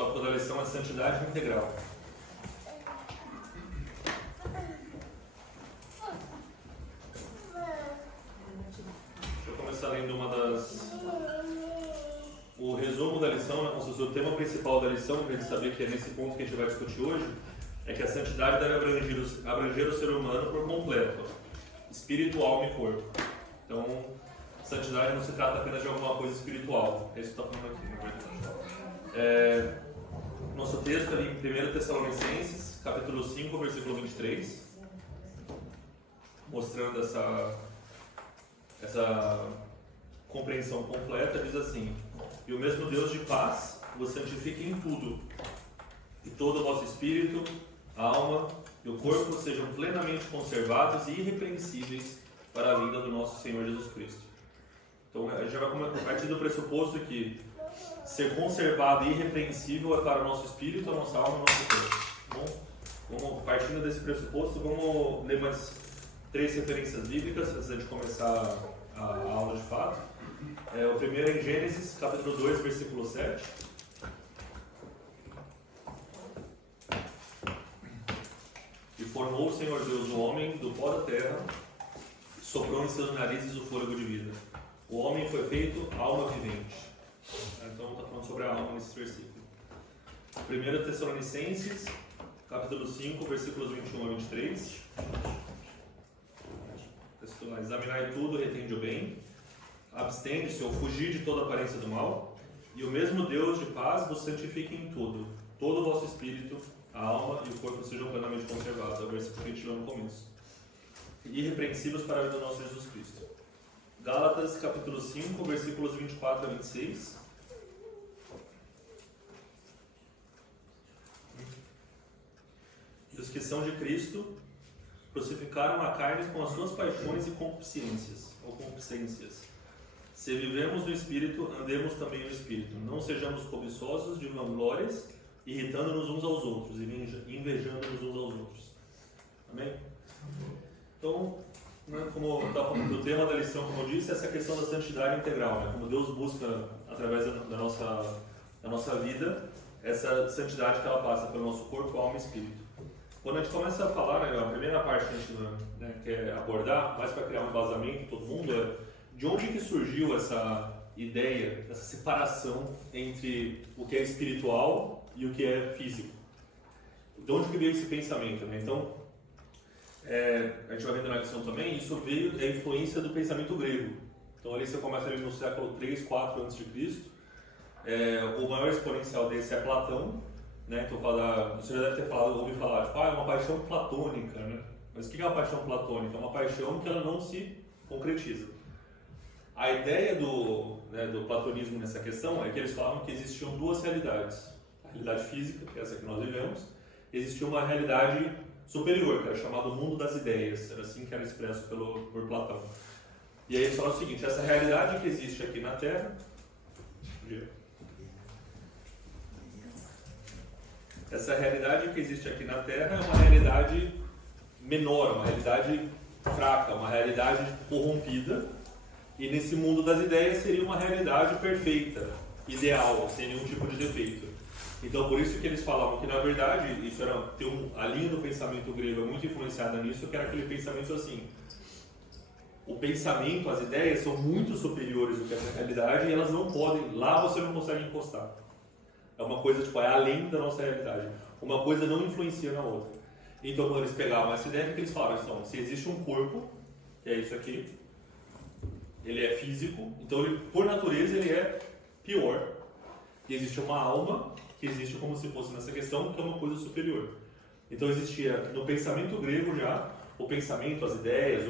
tópico da lição é santidade integral. Deixa eu começar lendo o resumo da lição, né? Como se fosse o tema principal da lição, para a gente saber que é nesse ponto que a gente vai discutir hoje, é que a santidade deve abranger o ser humano por completo, espírito, alma e corpo. Então, santidade não se trata apenas de alguma coisa espiritual. É isso que está falando aqui, na verdade. Nosso texto ali em 1 Tessalonicenses, capítulo 5, versículo 23, mostrando essa compreensão completa, diz assim: e o mesmo Deus de paz vos santifique em tudo, e todo o vosso espírito, a alma e o corpo sejam plenamente conservados e irrepreensíveis para a vinda do nosso Senhor Jesus Cristo. Então a gente já vai partir do pressuposto que ser conservado e irrepreensível é para o nosso espírito, a nossa alma e o nosso corpo. Bom, partindo desse pressuposto, vamos ler mais 3 referências bíblicas antes de começar a aula de fato. O primeiro é em Gênesis, capítulo 2, versículo 7. E formou o Senhor Deus o homem do pó da terra, soprou em seus narizes o fôlego de vida. O homem foi feito alma vivente. Então está falando sobre a alma nesse versículo. 1 Tessalonicenses, capítulo 5, versículos 21 a 23. Examinai tudo, retende o bem, abstende-se ou fugir de toda aparência do mal, e o mesmo Deus de paz vos santifique em tudo, todo o vosso espírito, a alma e o corpo sejam plenamente conservados. É o versículo que a gente leu no começo. Irrepreensíveis para a vida do nosso Jesus Cristo. Gálatas, capítulo 5, versículos 24 a 26. E os que são de Cristo crucificaram a carne com as suas paixões e concupiscências. Se vivemos no Espírito, andemos também no Espírito. Não sejamos cobiçosos de vanglórias, irritando-nos uns aos outros e invejando-nos uns aos outros. Amém? Então, como está falando do tema da lição, como eu disse, essa questão da santidade integral, né? Como Deus busca, através da nossa vida, essa santidade que ela passa pelo nosso corpo, alma e espírito. Quando a gente começa a falar, né, a primeira parte que a gente quer abordar, mais para criar um embasamento em todo mundo, é de onde que surgiu essa ideia, essa separação entre o que é espiritual e o que é físico. De onde que veio esse pensamento, né? Então, a gente vai vendo na lição também, isso veio da influência do pensamento grego. Então ali você começa ali no século 3, 4 a.C. O maior exponencial desse é Platão, né? Então você já deve ter ouvido falar, tipo, é uma paixão platônica, né? Mas o que é uma paixão platônica? É uma paixão que ela não se concretiza. A ideia do platonismo nessa questão é que eles falavam que existiam duas realidades. A realidade física, que é essa que nós vivemos, existia uma realidade superior, que era chamado mundo das ideias, era assim que era expresso por Platão. E aí eles falam o seguinte: essa realidade que existe aqui na Terra, é uma realidade menor, uma realidade fraca, uma realidade corrompida, e nesse mundo das ideias seria uma realidade perfeita, ideal, sem nenhum tipo de defeito. Então, por isso que eles falavam que, na verdade, isso era a linha do pensamento grego é muito influenciada nisso, que era aquele pensamento assim: o pensamento, as ideias são muito superiores do que essa realidade e elas não podem, lá você não consegue encostar. É uma coisa, tipo, é além da nossa realidade. Uma coisa não influencia na outra. Então, quando eles pegavam essa ideia, que eles falavam, então, se existe um corpo, que é isso aqui, ele é físico, então ele, por natureza ele é pior. E existe uma alma que existe como se fosse nessa questão, que é uma coisa superior. Então existia no pensamento grego já, o pensamento, as ideias,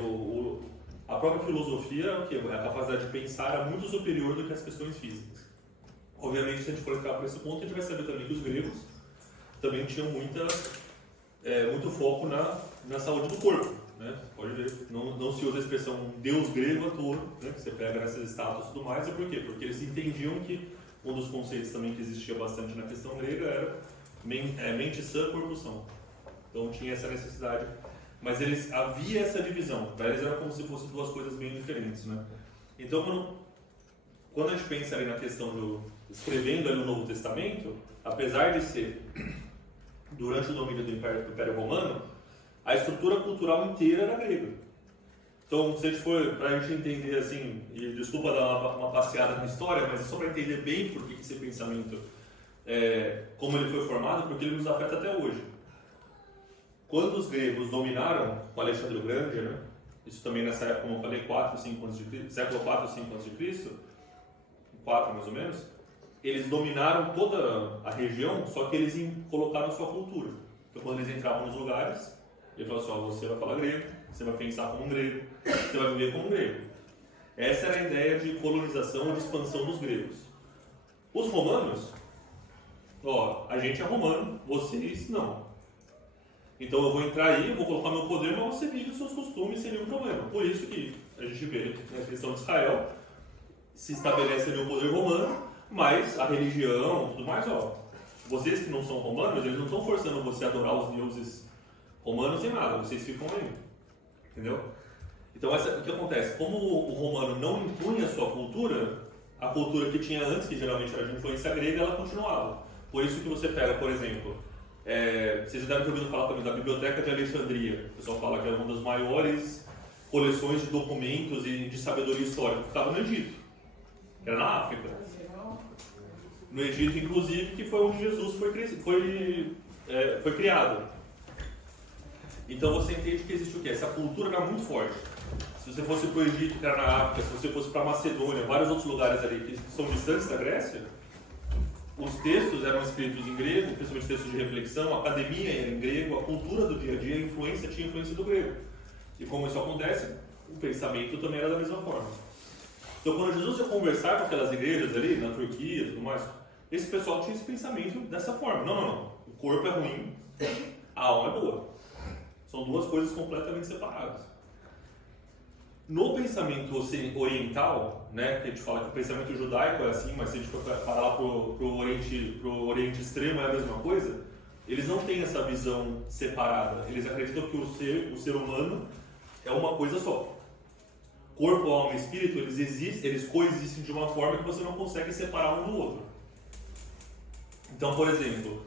a própria filosofia, a capacidade de pensar era muito superior do que as questões físicas. Obviamente, se a gente for entrar por esse ponto, a gente vai saber também que os gregos também tinham muito foco na saúde do corpo. Né? Pode ver, não se usa a expressão Deus grego à toa, né? Que você pega nessas estátuas e tudo mais, e por quê? Porque eles entendiam que um dos conceitos também que existia bastante na questão grega era mente sã, corpo são. Então tinha essa necessidade, mas havia essa divisão, para eles era como se fossem duas coisas bem diferentes, né? Então quando a gente pensa ali na questão do escrevendo ali o Novo Testamento, apesar de ser durante o domínio do Império Romano, a estrutura cultural inteira era grega. Então, se a gente for, para a gente entender assim, e desculpa dar uma passeada na história, mas é só para entender bem por que esse pensamento, como ele foi formado, porque ele nos afeta até hoje. Quando os gregos dominaram com Alexandre o Grande, né, isso também nessa época, como eu falei, 4, 5 a.C., século 4, 5 a.C., 4 mais ou menos, eles dominaram toda a região, só que eles colocaram sua cultura. Então, quando eles entravam nos lugares, ele falou assim, você vai falar grego, você vai pensar como um grego, você vai viver como um grego. Essa era a ideia de colonização, de expansão dos gregos. Os romanos, a gente é romano, vocês não. Então eu vou entrar aí, vou colocar meu poder, mas você vive os seus costumes sem nenhum problema. Por isso que a gente vê na questão de Israel, se estabelece ali o poder romano, mas a religião, tudo mais, vocês que não são romanos, eles não estão forçando você a adorar os deuses romanos nem nada, vocês ficam aí, entendeu? Então o que acontece? Como o romano não impunha a sua cultura, a cultura que tinha antes, que geralmente era de influência grega, ela continuava. Por isso que você pega, por exemplo, vocês já devem ter ouvido falar também da Biblioteca de Alexandria. O pessoal fala que é uma das maiores coleções de documentos e de sabedoria histórica que ficava no Egito, que era na África. No Egito, inclusive, que foi onde Jesus foi criado. Então você entende que existe o quê? Essa cultura era muito forte. Se você fosse para o Egito, que era na África, se você fosse para a Macedônia, vários outros lugares ali que são distantes da Grécia, os textos eram escritos em grego, principalmente textos de reflexão, a academia era em grego, a cultura do dia a dia, tinha influência do grego. E como isso acontece, o pensamento também era da mesma forma. Então quando Jesus ia conversar com aquelas igrejas ali, na Turquia e tudo mais, esse pessoal tinha esse pensamento dessa forma. Não. O corpo é ruim, a alma é boa. São duas coisas completamente separadas. No pensamento oriental, né, que a gente fala que o pensamento judaico é assim, mas se a gente for parar lá pro Oriente Extremo é a mesma coisa, eles não têm essa visão separada. Eles acreditam que o ser humano é uma coisa só. Corpo, alma e espírito, eles coexistem de uma forma que você não consegue separar um do outro. Então, por exemplo,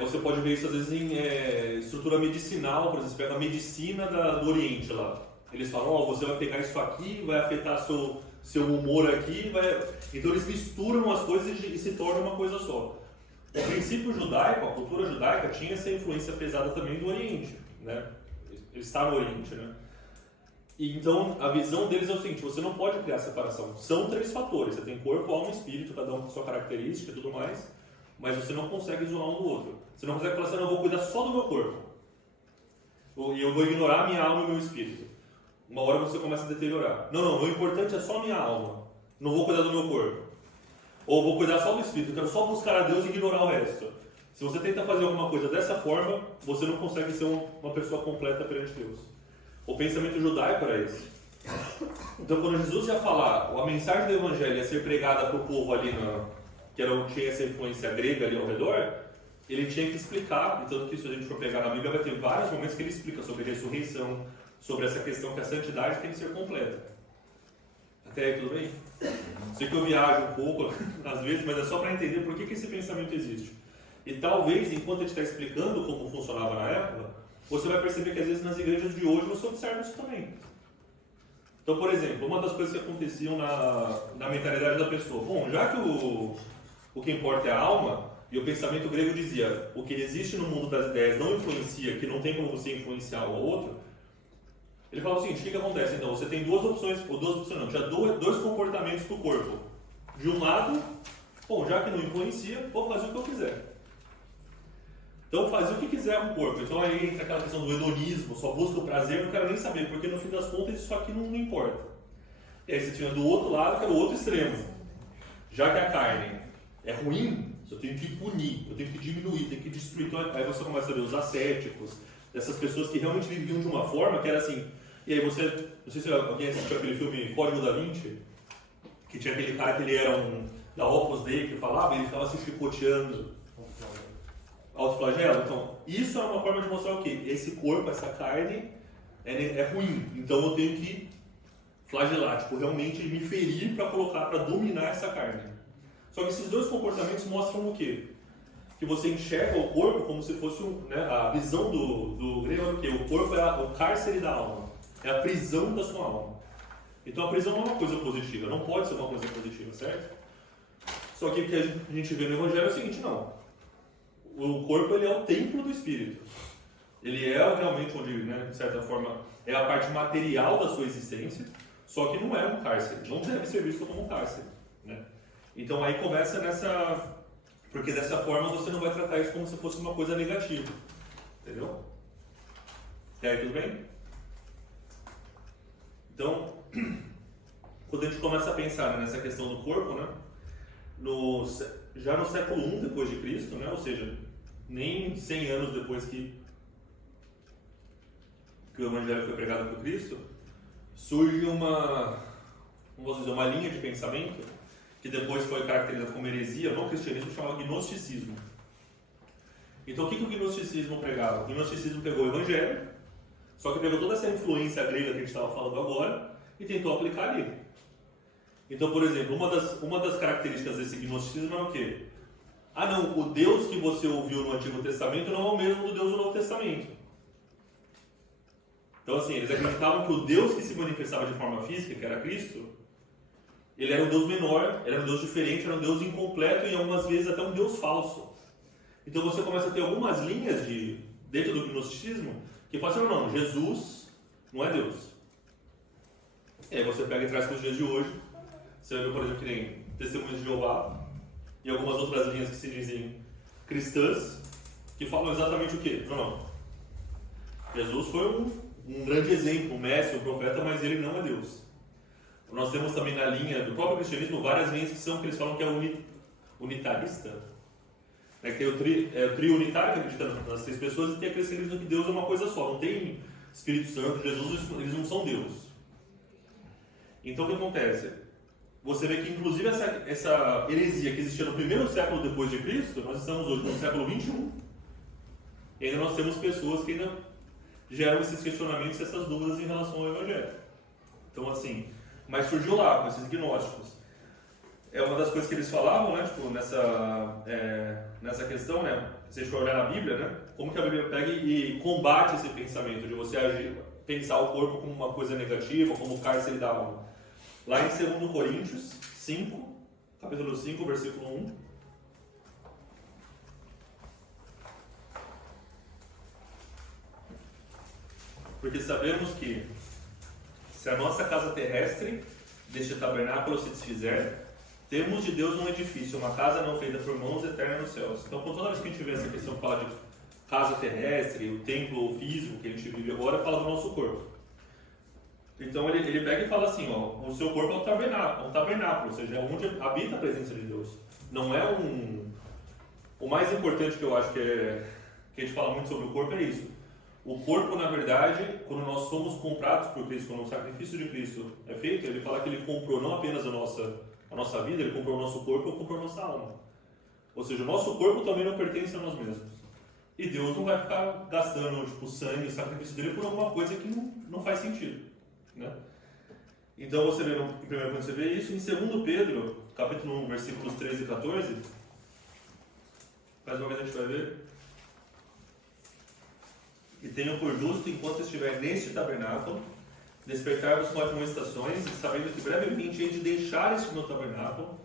você pode ver isso às vezes em estrutura medicinal, por exemplo, você pega a medicina do Oriente lá. Eles falam, você vai pegar isso aqui, vai afetar seu humor aqui, então eles misturam as coisas e se torna uma coisa só. O princípio judaico, a cultura judaica, tinha essa influência pesada também do Oriente, né? Ele está no Oriente, né? E então a visão deles é o seguinte, você não pode criar separação. São 3 fatores, você tem corpo, alma e espírito, cada um com sua característica e tudo mais, mas você não consegue isolar um do outro. Você não consegue falar assim, eu vou cuidar só do meu corpo. E eu vou ignorar a minha alma e o meu espírito. Uma hora você começa a deteriorar. Não, o importante é só a minha alma. Não vou cuidar do meu corpo. Ou vou cuidar só do espírito, eu quero só buscar a Deus e ignorar o resto. Se você tenta fazer alguma coisa dessa forma, você não consegue ser uma pessoa completa perante Deus. O pensamento judaico era esse. Então quando Jesus ia falar, a mensagem do Evangelho ia ser pregada para o povo ali, tinha essa influência grega ali ao redor, ele tinha que explicar, e tanto que se a gente for pegar na Bíblia, vai ter vários momentos que ele explica sobre ressurreição, sobre essa questão que a santidade tem que ser completa. Até aí, tudo bem? Sei que eu viajo um pouco, às vezes, mas é só para entender por que esse pensamento existe. E talvez, enquanto a gente está explicando como funcionava na época, você vai perceber que às vezes nas igrejas de hoje você observa isso também. Então, por exemplo, uma das coisas que aconteciam na mentalidade da pessoa, já que o que importa é a alma, e o pensamento grego dizia, o que existe no mundo das ideias não influencia, que não tem como você influenciar o outro, ele falava o seguinte, o que acontece? Então, você tem tinha dois comportamentos do corpo. De um lado, já que não influencia, vou fazer o que eu quiser. Então, fazer o que quiser com o corpo. Então, aí entra aquela questão do hedonismo, só busca o prazer, não quero nem saber, porque no fim das contas isso aqui não importa. E aí você tinha do outro lado, que era o outro extremo. Já que a carne é ruim, eu tenho que punir, eu tenho que diminuir, tenho que destruir. Então, aí você começa a ver os ascéticos, essas pessoas que realmente viviam de uma forma que era assim. E aí você, não sei se alguém assistiu aquele filme Código da Vinci, que tinha aquele cara que ele era da Opus Dei, que falava, e ele ficava se chicoteando. Autoflagelo? Então, isso é uma forma de mostrar o quê? Esse corpo, essa carne é ruim, então eu tenho que flagelar, tipo, realmente me ferir para colocar, para dominar essa carne. Só que esses dois comportamentos mostram o quê? Que você enxerga o corpo como se fosse a visão do grego é o quê? O corpo é o cárcere da alma, é a prisão da sua alma. Então a prisão não é uma coisa positiva, não pode ser uma coisa positiva, certo? Só que o que a gente vê no Evangelho é o seguinte, não. O corpo ele é o templo do Espírito. Ele é realmente onde, né, de certa forma, é a parte material da sua existência, só que não é um cárcere, não deve ser visto como um cárcere. Né? Então aí começa nessa... Porque dessa forma você não vai tratar isso como se fosse uma coisa negativa. Entendeu? E aí, tudo bem? Então, quando a gente começa a pensar, né, nessa questão do corpo, né, já no século I depois de Cristo, né, ou seja, nem 100 anos depois que o Evangelho foi pregado por Cristo, surge uma linha de pensamento que depois foi caracterizada como heresia no cristianismo, chamada gnosticismo. Então o que o gnosticismo pregava? O gnosticismo pegou o Evangelho, só que pegou toda essa influência grega que a gente estava falando agora e tentou aplicar ali. Então, por exemplo, uma das características desse gnosticismo é o quê? Ah não, o Deus que você ouviu no Antigo Testamento não é o mesmo do Deus do Novo Testamento. Então assim, eles acreditavam que o Deus que se manifestava de forma física, que era Cristo, ele era um Deus menor, era um Deus diferente, era um Deus incompleto e algumas vezes até um Deus falso. Então você começa a ter algumas linhas dentro do gnosticismo que falam assim, não, Jesus não é Deus. E aí você pega e traz para os dias de hoje, você vai ver, por exemplo, que tem Testemunhas de Jeová e algumas outras linhas que se dizem cristãs, que falam exatamente o quê? Não. Jesus foi um grande exemplo, um mestre, um profeta, mas ele não é Deus. Nós temos também na linha do próprio cristianismo várias linhas que eles falam que é unitarista. Que tem o trio unitário, que acredita nas 3 pessoas, e tem aqueles que acreditam que Deus é uma coisa só. Não tem Espírito Santo, Jesus, eles não são Deus. Então o que acontece? Você vê que inclusive essa heresia que existia no primeiro século depois de Cristo, nós estamos hoje no século XXI, e ainda nós temos pessoas que ainda geram esses questionamentos e essas dúvidas em relação ao Evangelho. Então assim, mas surgiu lá com esses gnósticos. É uma das coisas que eles falavam, né, tipo, nessa questão, né, se a gente for olhar na Bíblia, né, como que a Bíblia pega e combate esse pensamento de você pensar o corpo como uma coisa negativa, como o cárcere da alma. Lá em 2 Coríntios 5, capítulo 5, versículo 1. Porque sabemos que se a nossa casa terrestre deste tabernáculo se desfizer, temos de Deus um edifício, uma casa não feita por mãos, eterna nos céus. Então, toda vez que a gente vê essa questão de falar de casa terrestre, o templo físico que a gente vive agora, fala do nosso corpo. Então, ele pega e fala assim, ó, o seu corpo é um tabernáculo, ou seja, é onde habita a presença de Deus. Não é O mais importante que eu acho que a gente fala muito sobre o corpo é isso. O corpo, na verdade, quando nós somos comprados por Cristo, quando o sacrifício de Cristo é feito, ele fala que ele comprou não apenas a nossa vida, ele comprou o nosso corpo, ele comprou a nossa alma. Ou seja, o nosso corpo também não pertence a nós mesmos. E Deus não vai ficar gastando o sangue, o sacrifício dele por alguma coisa que não faz sentido. Né? Então você vê, primeiro quando você vê isso, em 2 Pedro, capítulo 1, versículos 13 e 14, mais uma vez a gente vai ver. E tenham por justo, enquanto estiver neste tabernáculo, despertar-vos com admoestações, e sabendo que brevemente hei de deixar este meu tabernáculo,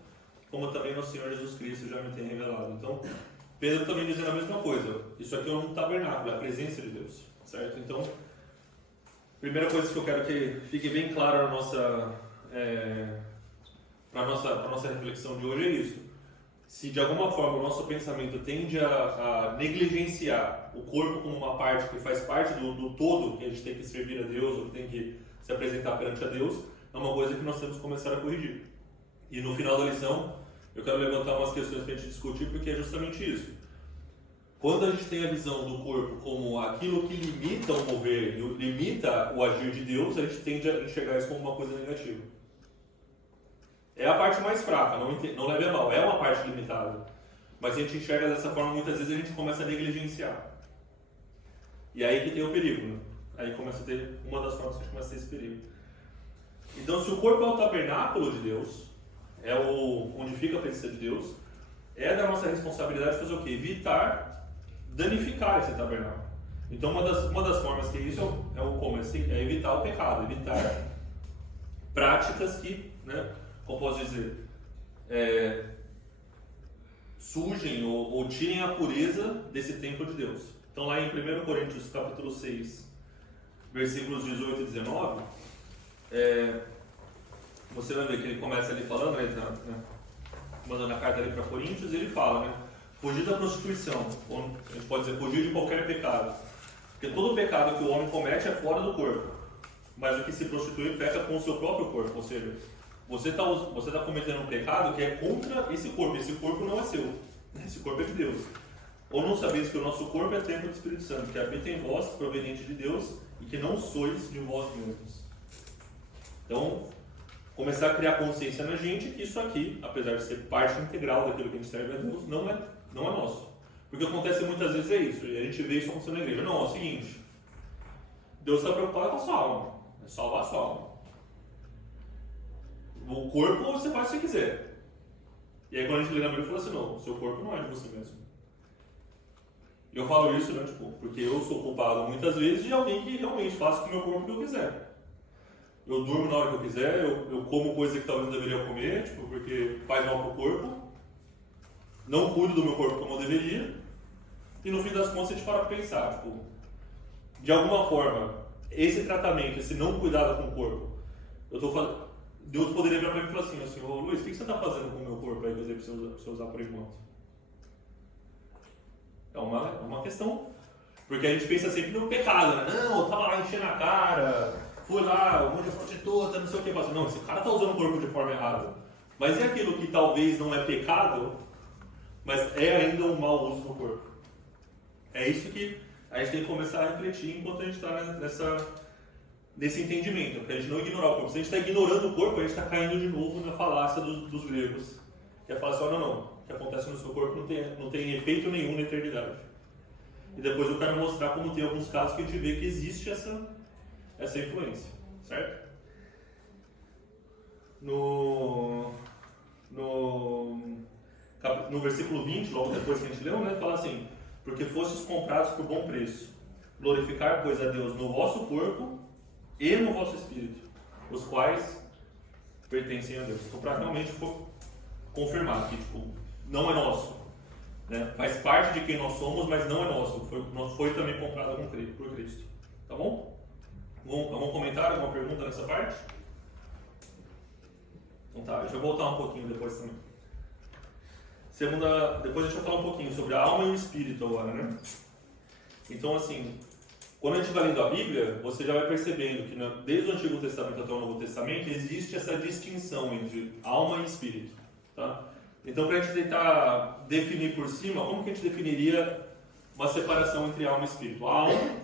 como também nosso Senhor Jesus Cristo já me tem revelado. Então, Pedro também dizendo a mesma coisa. Isso aqui é um tabernáculo, é a presença de Deus. Certo? Então, primeira coisa que eu quero que fique bem clara para a nossa reflexão de hoje é isso. Se de alguma forma o nosso pensamento tende a negligenciar o corpo como uma parte que faz parte do todo, que a gente tem que servir a Deus, ou que tem que se apresentar perante a Deus, é uma coisa que nós temos que começar a corrigir. E no final da lição, eu quero levantar umas questões para a gente discutir, porque é justamente isso. Quando a gente tem a visão do corpo como aquilo que limita o mover, limita o agir de Deus, a gente tende a enxergar isso como uma coisa negativa. É a parte mais fraca, não leve a mal, é uma parte limitada. Mas a gente enxerga dessa forma, muitas vezes a gente começa a negligenciar. E aí que tem o perigo, né? Aí começa a ter, uma das formas que a gente começa a ter esse perigo. Então, se o corpo é o tabernáculo de Deus, é onde fica a presença de Deus, é da nossa responsabilidade fazer o quê? Evitar danificar esse tabernáculo. Então, uma das formas que isso é evitar o pecado, evitar práticas que, né, como posso dizer, sujem ou tirem a pureza desse templo de Deus. Então, lá em 1 Coríntios capítulo 6, versículos 18 e 19, você vai ver que ele começa ali falando, ele tá, né, mandando a carta ali para Coríntios, e ele fala, né, fugir da prostituição, ou a gente pode dizer fugir de qualquer pecado, porque todo pecado que o homem comete é fora do corpo, mas o que se prostitui peca com o seu próprio corpo, ou seja, você tá cometendo um pecado que é contra esse corpo não é seu, esse corpo é de Deus. Ou não sabeis que o nosso corpo é templo do Espírito Santo, que habita em vós, proveniente de Deus, e que não sois de vós mesmos. Então, começar a criar consciência na gente que isso aqui, apesar de ser parte integral daquilo que a gente serve a Deus, não é nosso. Porque acontece muitas vezes isso, e a gente vê isso acontecendo na igreja. Não, é o seguinte, Deus está preocupado com a sua alma, é salvar a sua alma. O corpo você faz se você quiser. E aí quando a gente lê na Bíblia, fala assim, não, o seu corpo não é de você mesmo. E eu falo isso, né, porque eu sou culpado muitas vezes de alguém que realmente faz com o meu corpo o que eu quiser. Eu durmo na hora que eu quiser, eu como coisa que talvez não deveria comer, porque faz mal pro corpo. Não cuido do meu corpo como eu deveria. E no fim das contas a gente para pra pensar, de alguma forma, esse tratamento, esse não cuidado com o corpo, Deus poderia virar para mim e falar assim, ô Luiz, o que você está fazendo com o meu corpo aí que eu dei para você usar por enquanto? É uma questão, porque a gente pensa sempre no pecado, né? Não, eu estava lá enchendo a cara, fui lá, um monte de prostituta, não sei o que. Não, esse cara está usando o corpo de forma errada. Mas é aquilo que talvez não é pecado, mas é ainda um mau uso do corpo. É isso que a gente tem que começar a refletir enquanto a gente está nesse entendimento, porque a gente não ignorar o corpo. Se a gente está ignorando o corpo, a gente está caindo de novo na falácia dos gregos, que é falar assim, não, o que acontece no seu corpo não tem efeito nenhum na eternidade. E depois eu quero mostrar como tem alguns casos que a gente vê que existe essa influência, certo? No versículo 20, logo depois que a gente leu, né, fala assim, porque fostes comprados por bom preço, glorificar, pois, a Deus no vosso corpo e no vosso espírito, os quais pertencem a Deus. Então, para realmente confirmar que não é nosso, né? Faz parte de quem nós somos, mas não é nosso. Foi também comprado por Cristo. Tá bom? Algum comentário, alguma pergunta nessa parte? Então tá, deixa eu voltar um pouquinho depois também. Depois a gente vai falar um pouquinho sobre a alma e o espírito agora, né? Então, assim, quando a gente vai lendo a Bíblia, você já vai percebendo que desde o Antigo Testamento até o Novo Testamento existe essa distinção entre alma e espírito, tá? Então, para a gente tentar definir por cima, como que a gente definiria uma separação entre alma e espírito? A alma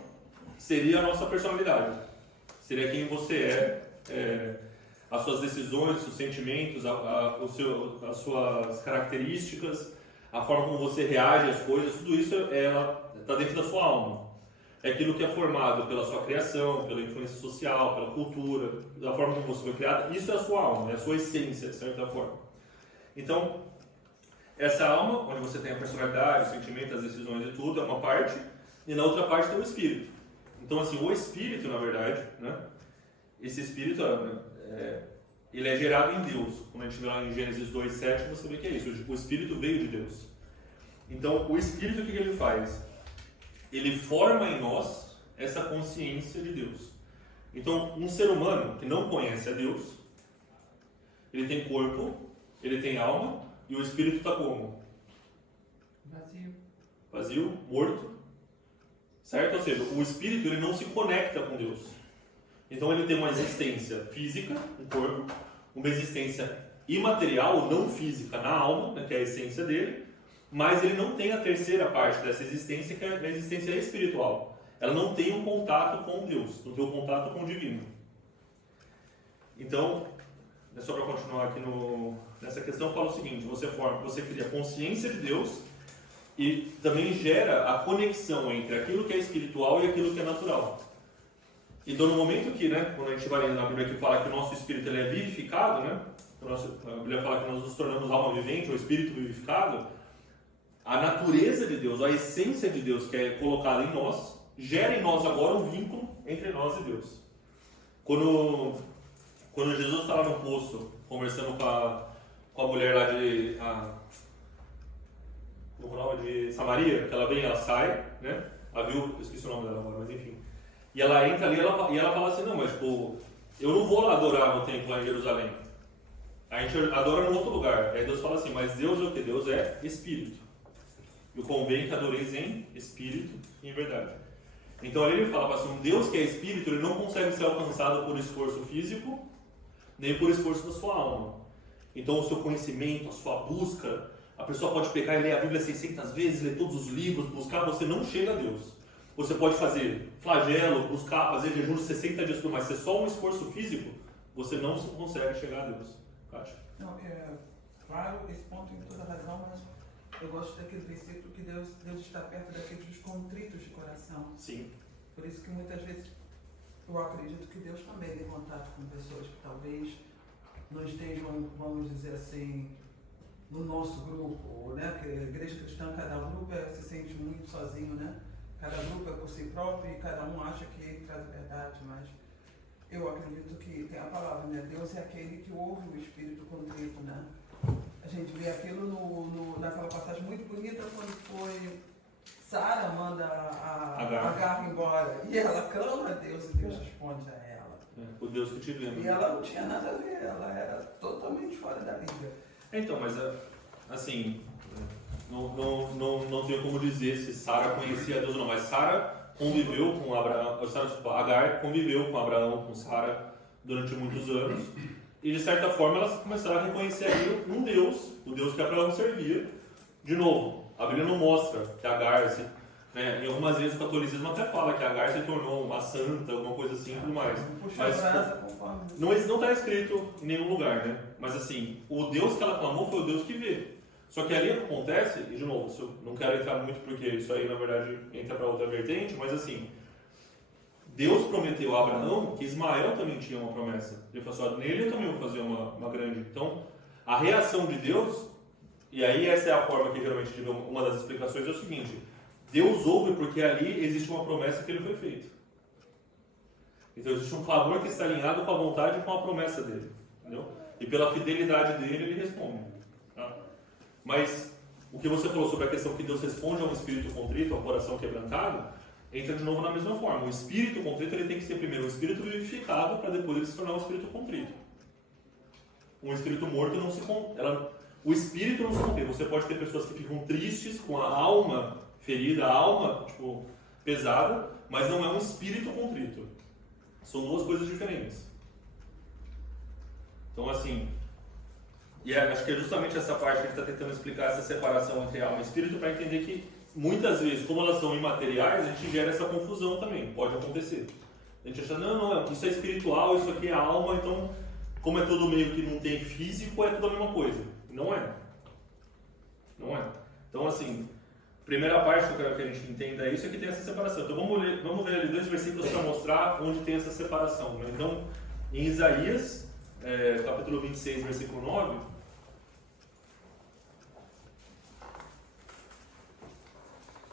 seria a nossa personalidade, seria quem você as suas decisões, os seus sentimentos, as suas características, a forma como você reage às coisas, tudo isso está dentro da sua alma. É aquilo que é formado pela sua criação, pela influência social, pela cultura, da forma como você foi criado. Isso é a sua alma, é a sua essência, de certa forma. Então, essa alma, onde você tem a personalidade, os sentimentos, as decisões e tudo, é uma parte, e na outra parte tem o espírito. Então, assim, o espírito, na verdade, né? Esse espírito, ele é gerado em Deus. Quando a gente vê lá em Gênesis 2:7, você vê que é isso. O espírito veio de Deus. Então, o espírito, o que ele faz? Ele forma em nós essa consciência de Deus. Então, um ser humano que não conhece a Deus, ele tem corpo, ele tem alma, e o espírito está como? Vazio, morto. Certo? Ou seja, o espírito ele não se conecta com Deus. Então ele tem uma existência física, um corpo, uma existência imaterial, não física, na alma, né, que é a essência dele, mas ele não tem a terceira parte dessa existência, que é a existência espiritual. Ela não tem um contato com Deus, não tem um contato com o divino. Então, só para continuar aqui nessa questão, fala o seguinte, você cria consciência de Deus e também gera a conexão entre aquilo que é espiritual e aquilo que é natural. Então, no momento que, né, quando a gente vai na Bíblia que fala que o nosso espírito ele é vivificado, né, a Bíblia fala que nós nos tornamos alma vivente, ou espírito vivificado, a natureza de Deus, a essência de Deus que é colocada em nós, gera em nós agora um vínculo entre nós e Deus. Quando Jesus estava no poço, conversando com a mulher lá de Samaria, que ela vem, ela sai, né? A viúva, eu esqueci o nome dela agora, mas enfim. E ela entra ali e ela fala assim, não, mas tipo, eu não vou lá adorar no templo lá em Jerusalém. A gente adora em outro lugar. Aí Deus fala assim, mas Deus é o que? Deus é Espírito. E convém que adoreis em Espírito e em verdade. Então ali ele fala assim, um Deus que é Espírito, ele não consegue ser alcançado por esforço físico, nem por esforço da sua alma. Então o seu conhecimento, a sua busca, a pessoa pode pegar e ler a Bíblia 600 vezes, ler todos os livros, buscar, você não chega a Deus. Você pode fazer flagelo, buscar, fazer jejum de 60 dias, tudo mais. Se é só um esforço físico, você não consegue chegar a Deus. Kátia? Não, claro, esse ponto tem toda a razão, mas eu gosto daquele versículo que Deus está perto daqueles contritos de coração. Sim. Por isso que muitas vezes eu acredito que Deus também tem contato com pessoas que talvez não estejam, vamos dizer assim, no nosso grupo, né? Porque a igreja cristã, cada grupo se sente muito sozinho, né? Cada grupo é por si próprio e cada um acha que ele traz a verdade, mas eu acredito que tem a palavra, né? Deus é aquele que ouve o espírito contrito, né? A gente vê aquilo naquela passagem muito bonita quando foi Sara manda a Agar embora e ela clama a Deus e Deus responde a ela. O Deus que te vê. E ela não tinha nada a ver, ela era totalmente fora da liga. Então, mas assim, não tenho como dizer se Sara conhecia Deus ou não, mas Sara conviveu com Abraão, Agar conviveu com Abraão, com Sara durante muitos anos, e de certa forma elas começaram a reconhecer ali um Deus, o Deus que Abraão servia. De novo, a Bíblia não mostra que Agar, né, em algumas vezes o catolicismo até fala que Agar se tornou uma santa, alguma coisa assim e tudo mais. Mas não está escrito em nenhum lugar, né? Mas assim, o Deus que ela clamou foi o Deus que vê. Só que ali acontece, e de novo, eu não quero entrar muito porque isso aí na verdade entra para outra vertente, mas assim, Deus prometeu a Abraão que Ismael também tinha uma promessa. Ele falou assim, nele eu também vou fazer uma grande. Então, a reação de Deus, e aí essa é a forma que geralmente tive uma das explicações, é o seguinte: Deus ouve porque ali existe uma promessa que ele foi feito. Então existe um clamor que está alinhado com a vontade e com a promessa dele. Entendeu? E pela fidelidade dele, ele responde. Tá? Mas o que você falou sobre a questão que Deus responde a um espírito contrito, a um coração quebrantado, entra de novo na mesma forma. O espírito contrito ele tem que ser primeiro um espírito vivificado para depois ele se tornar um espírito contrito. Um espírito morto não se o espírito não se contém. Você pode ter pessoas que ficam tristes com a alma ferida, a alma pesada, mas não é um espírito contrito. São duas coisas diferentes. Então assim, e acho que é justamente essa parte que a gente está tentando explicar, essa separação entre alma e espírito, para entender que muitas vezes, como elas são imateriais, a gente gera essa confusão também, pode acontecer. A gente acha, não, isso é espiritual, isso aqui é alma, então, como é tudo meio que não tem físico, é tudo a mesma coisa. Não é. Não é. Então, assim, primeira parte que eu quero que a gente entenda é isso, é que tem essa separação. Então, vamos ver ali 2 versículos para mostrar onde tem essa separação. Né? Então, em Isaías, capítulo 26, versículo 9,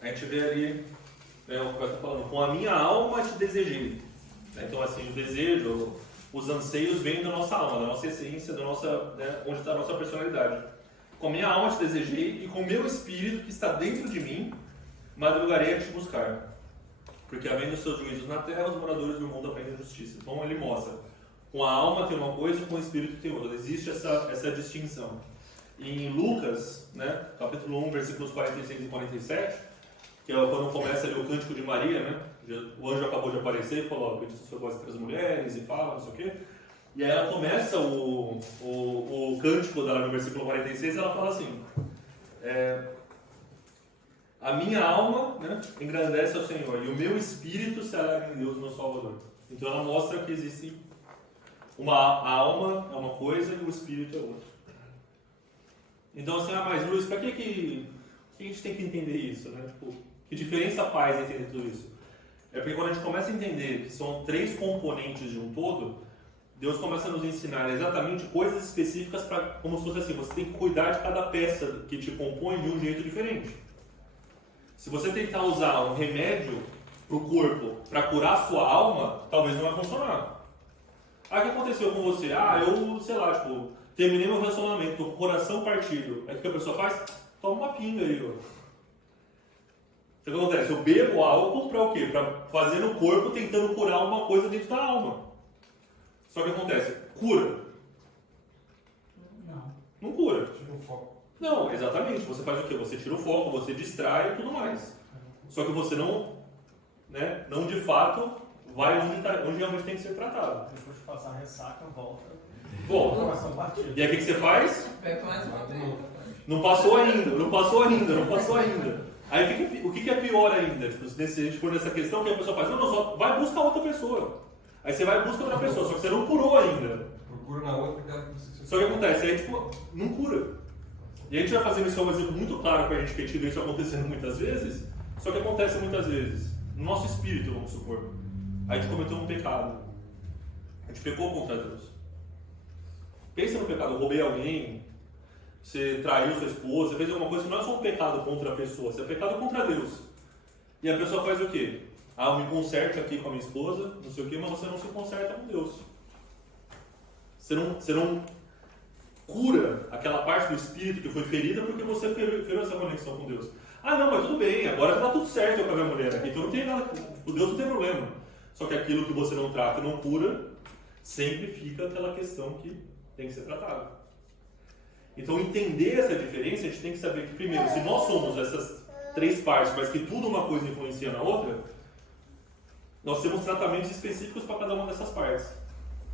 a gente vê ali, o que vai estar falando, com a minha alma te desejei. Então, assim, o desejo, os anseios vêm da nossa alma, da nossa essência, da nossa, onde está a nossa personalidade. Com a minha alma te desejei e com o meu espírito que está dentro de mim, madrugarei a te buscar. Porque havendo os seus juízos na terra, os moradores do mundo aprendem justiça. Então ele mostra, com a alma tem uma coisa, com o espírito tem outra. Existe essa distinção. E em Lucas, capítulo 1, versículos 46 e 47, que é quando começa ali o cântico de Maria, né? O anjo acabou de aparecer e falou, bendita sois vós entre as mulheres, e fala, não sei o quê. E aí ela começa o cântico dela no versículo 46 e ela fala assim, a minha alma engrandece ao Senhor e o meu espírito se alegra em Deus, meu Salvador. Então ela mostra que existe a alma é uma coisa e o espírito é outra. Então assim, mas Luiz, para que a gente tem que entender isso? Né? Tipo, que diferença faz entender tudo isso? É porque quando a gente começa a entender que são 3 componentes de um todo, Deus começa a nos ensinar exatamente coisas específicas para, como se fosse assim, você tem que cuidar de cada peça que te compõe de um jeito diferente. Se você tentar usar um remédio para o corpo para curar a sua alma, talvez não vai funcionar. Aí o que aconteceu com você? Eu, sei lá, tipo, terminei meu relacionamento, tô com o coração partido. Aí o que a pessoa faz? Toma uma pinga aí, ó. O que acontece? Eu bebo álcool para o quê? Para fazer no corpo tentando curar uma coisa dentro da alma. Só que acontece? Cura? Não. Não cura. Tira o foco. Não, exatamente. Você faz o quê? Você tira o foco, você distrai e tudo mais. Só que você não, né, não de fato vai onde realmente tem que ser tratado. Depois de passar a ressaca, volta. Volta. Coração partido. E aí o que você faz? Pega mais uma vez. Não passou ainda, não passou ainda, não passou ainda. Aí o que é pior ainda? Tipo, se a gente for nessa questão, o que a pessoa faz? Não, só vai buscar outra pessoa. Aí você vai buscar outra pessoa, só que você não curou ainda. Procura na outra aquela que você... Só que acontece, aí tipo, não cura. E a gente vai fazendo isso, é um exemplo muito claro pra gente que a gente vê isso acontecendo muitas vezes, só que acontece muitas vezes. No nosso espírito, vamos supor. A gente cometeu um pecado. A gente pecou contra Deus. Pensa no pecado, eu roubei alguém, você traiu sua esposa, você fez alguma coisa que não é só um pecado contra a pessoa, você é pecado contra Deus. E a pessoa faz o quê? Eu me conserto aqui com a minha esposa, não sei o quê, mas você não se conserta com Deus. Você não cura aquela parte do espírito que foi ferida porque você feriu essa conexão com Deus. Não, mas tudo bem, agora está tudo certo eu com a minha mulher aqui, então não tem nada, o Deus não tem problema. Só que aquilo que você não trata e não cura, sempre fica aquela questão que tem que ser tratada. Então, entender essa diferença, a gente tem que saber que, primeiro, se nós somos essas 3 partes, mas que tudo uma coisa influencia na outra, nós temos tratamentos específicos para cada uma dessas partes.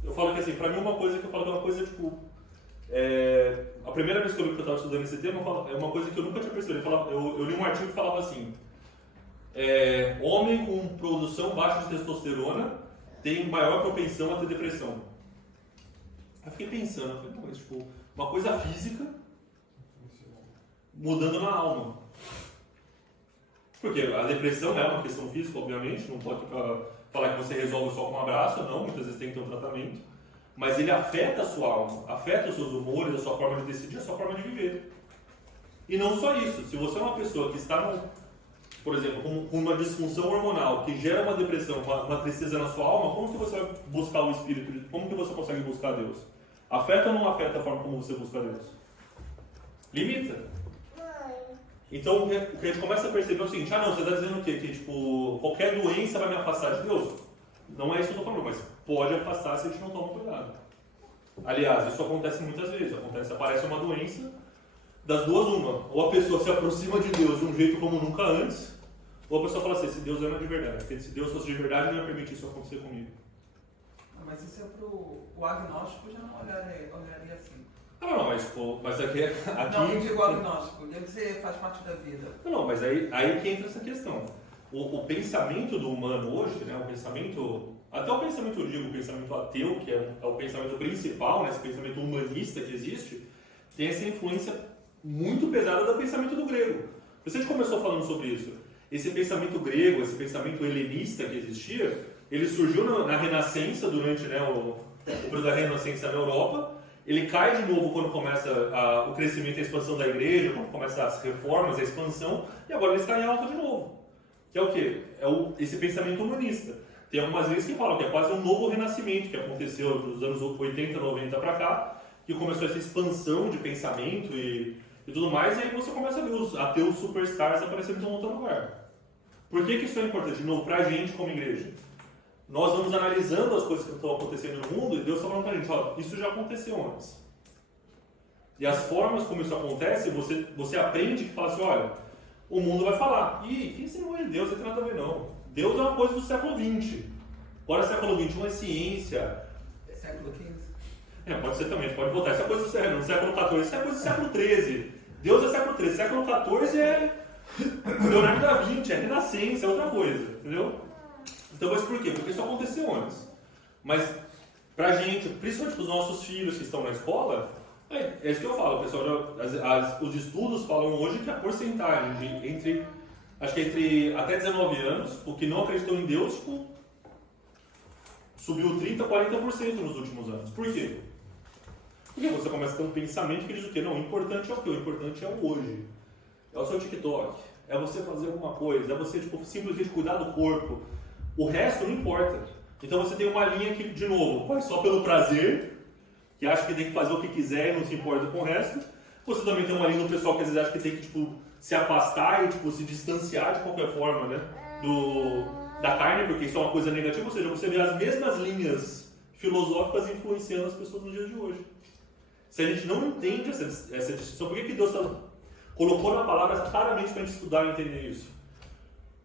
Eu falo que assim, para mim uma coisa que eu falo que é uma coisa tipo... a primeira vez que eu estava estudando esse tema, é uma coisa que eu nunca tinha percebido. Eu li um artigo que falava assim, homem com produção baixa de testosterona tem maior propensão a ter depressão. Eu fiquei pensando, eu falei, mas tipo, uma coisa física mudando na alma. Porque a depressão é uma questão física, obviamente, não pode falar que você resolve só com um abraço, não, muitas vezes tem que ter um tratamento. Mas ele afeta a sua alma, afeta os seus humores, a sua forma de decidir, a sua forma de viver. E não só isso, se você é uma pessoa que está, por exemplo, com uma disfunção hormonal que gera uma depressão, uma tristeza na sua alma, como que você vai buscar o Espírito? Como que você consegue buscar Deus? Afeta ou não afeta a forma como você busca Deus? Limita. Então, o que a gente começa a perceber é o seguinte, não, você está dizendo o quê? Que tipo, qualquer doença vai me afastar de Deus? Não é isso que eu estou falando, mas pode afastar se a gente não toma cuidado. Aliás, isso acontece muitas vezes. Aparece uma doença, das duas uma. Ou a pessoa se aproxima de Deus de um jeito como nunca antes, ou a pessoa fala assim, esse Deus não é de verdade. Porque se Deus fosse de verdade, não ia permitir isso acontecer comigo. Mas isso é o agnóstico, já não olharia assim. Não, mas aqui... Não, eu digo agnóstico, deve ser, faz parte da vida. Não, mas aí que entra essa questão. O pensamento do humano hoje, né, o pensamento, até o pensamento, eu digo, o pensamento ateu, que é o pensamento principal, né, esse pensamento humanista que existe, tem essa influência muito pesada do pensamento do grego. Você já começou falando sobre isso. Esse pensamento grego, esse pensamento helenista que existia, ele surgiu na Renascença, durante, né, o período da Renascença na Europa. Ele cai de novo quando começa o crescimento e a expansão da igreja, quando começam as reformas, a expansão, e agora ele está em alta de novo. Que é o quê? Esse pensamento humanista. Tem algumas vezes que falam que é quase um novo renascimento que aconteceu dos anos 80, 90 para cá, que começou essa expansão de pensamento e tudo mais, e aí você começa a ver os ateus superstars aparecendo em todo lugar. Por que isso é importante? De novo, para a gente como igreja. Nós vamos analisando as coisas que estão acontecendo no mundo e Deus está falando para a gente, isso já aconteceu antes. E as formas como isso acontece, você aprende que fala assim, olha, o mundo vai falar, que esse negócio de Deus não tem nada a ver não. Deus é uma coisa do século XX. Agora século XXI é ciência. Século XV? Pode ser também, pode voltar. Isso é coisa do século XIV, isso é coisa do século XIII. Deus é século XIII, século XIV é Leonardo da Vinci, é Renascença, é outra coisa, entendeu? Então, mas por quê? Porque isso aconteceu antes. Mas, pra gente, principalmente para os nossos filhos que estão na escola, é isso que eu falo, pessoal. Os estudos falam hoje que a porcentagem entre acho que entre até 19 anos, o que não acreditou em Deus, tipo, subiu 30%, 40% nos últimos anos. Por quê? Porque você começa a ter um pensamento que diz o quê? Não, o importante é o quê? O importante é o hoje. É o seu TikTok. É você fazer alguma coisa. É você, tipo, simplesmente cuidar do corpo. O resto não importa. Então você tem uma linha que, de novo, vai só pelo prazer, que acha que tem que fazer o que quiser e não se importa com o resto. Você também tem uma linha do pessoal que às vezes acha que tem que, tipo, se afastar e, tipo, se distanciar de qualquer forma, né? Da carne, porque isso é uma coisa negativa. Ou seja, você vê as mesmas linhas filosóficas influenciando as pessoas nos dias de hoje. Se a gente não entende essa distinção, por que Deus colocou na palavra claramente para a gente estudar e entender isso?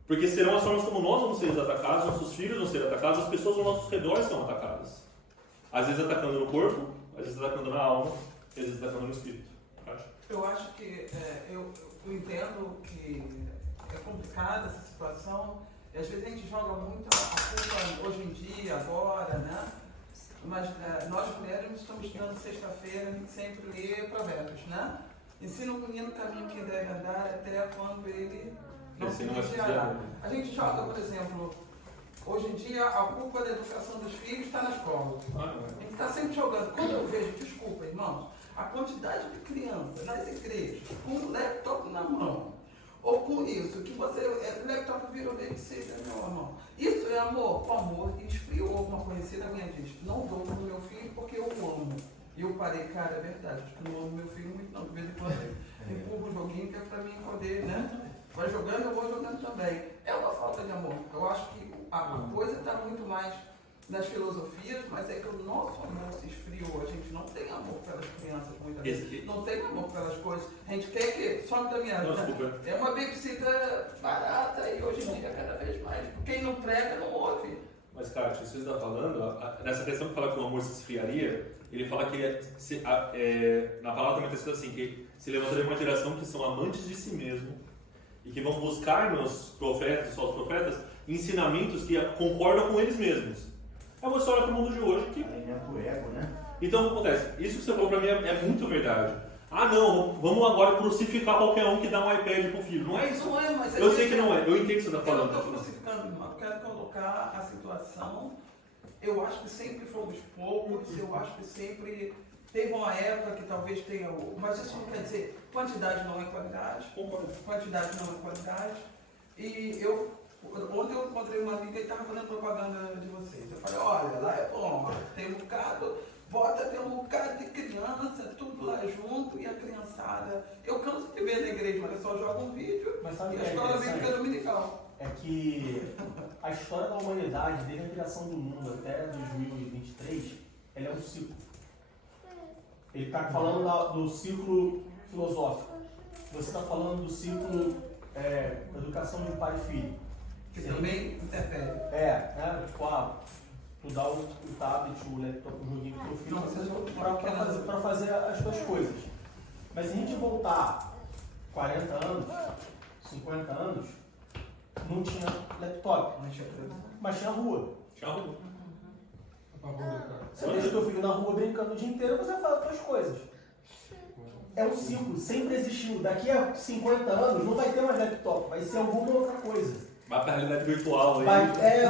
Porque serão as formas como nós vamos ser atacados, nossos filhos vão ser atacados, as pessoas ao nosso redor são atacadas. Às vezes atacando no corpo, às vezes atacando na alma, às vezes atacando no espírito. Eu acho que eu entendo que é complicada essa situação. E às vezes a gente joga muito a culpa hoje em dia, agora, né? Mas nós mulheres estamos estudando sexta-feira, a gente sempre lê Provérbios, né? Ensina o menino o caminho que deve andar até quando ele não se desviará. A gente joga, por exemplo, hoje em dia a culpa da educação dos filhos está na escola. A gente está sempre jogando. Quando eu vejo, desculpa, irmãos, a quantidade de crianças nas igrejas com o laptop na mão, ou com isso, que você, o laptop virou babysitter, meu amor. Isso é amor? O amor esfriou. Uma conhecida minha diz, não dou no meu filho porque eu o amo. E eu parei, cara, é verdade, eu não amo meu filho muito não, de vez em quando empurro o joguinho que é pra mim poder, né? Vai jogando, eu vou jogando também. É uma falta de amor. Eu acho que a coisa está muito mais nas filosofias, mas é que o nosso amor se esfriou. A gente não tem amor pelas crianças muitas vezes. Não tem amor pelas coisas. A gente quer que, só da minha vida, é uma babysitter barata e hoje em dia cada vez mais. Quem não prega não ouve. Mas, cara, isso que você está falando, nessa questão que fala que o amor se esfriaria, ele fala que na palavra também está escrito assim, que se levantaria uma geração que são amantes de si mesmo e que vão buscar nos profetas, só os profetas, ensinamentos que concordam com eles mesmos. É você olhar para o mundo de hoje que... ego, né? Então, o que acontece? Isso que você falou para mim é muito verdade. Ah, não, vamos agora crucificar qualquer um que dá um iPad pro filho. Não é isso? Não é, mas eu sei que não é. Eu entendo o que você está eu falando. não estou crucificando, irmão. Eu quero colocar a situação. Eu acho que sempre fomos poucos. Eu acho que sempre teve uma época que talvez tenha... Mas isso não quer dizer quantidade não é qualidade. Quantidade não é qualidade. E ontem eu encontrei uma amiga que estava fazendo propaganda de vocês. Eu falei, olha, lá é bom, tem um bocado, tem um bocado de criança, tudo lá junto, e a criançada. Eu canso de ver na igreja, mas eu só jogo um vídeo e a escola bíblica dominical. É que a história da humanidade, desde a criação do mundo até 2023, ela é um ciclo. Ele está falando do ciclo filosófico. Você está falando do ciclo da educação de pai e filho. Que também interfere. Né? Tipo, tu dá o tablet, o laptop, o joguinho pro filho para fazer as tuas coisas. Mas se a gente voltar 40 anos, 50 anos, não tinha laptop, mas tinha rua. Você deixa o teu filho na rua brincando o dia inteiro, você faz as tuas coisas. É um ciclo, sempre existiu. Daqui a 50 anos não vai ter mais laptop, vai ser alguma outra coisa. Vai pra realidade virtual aí. Vai ter eu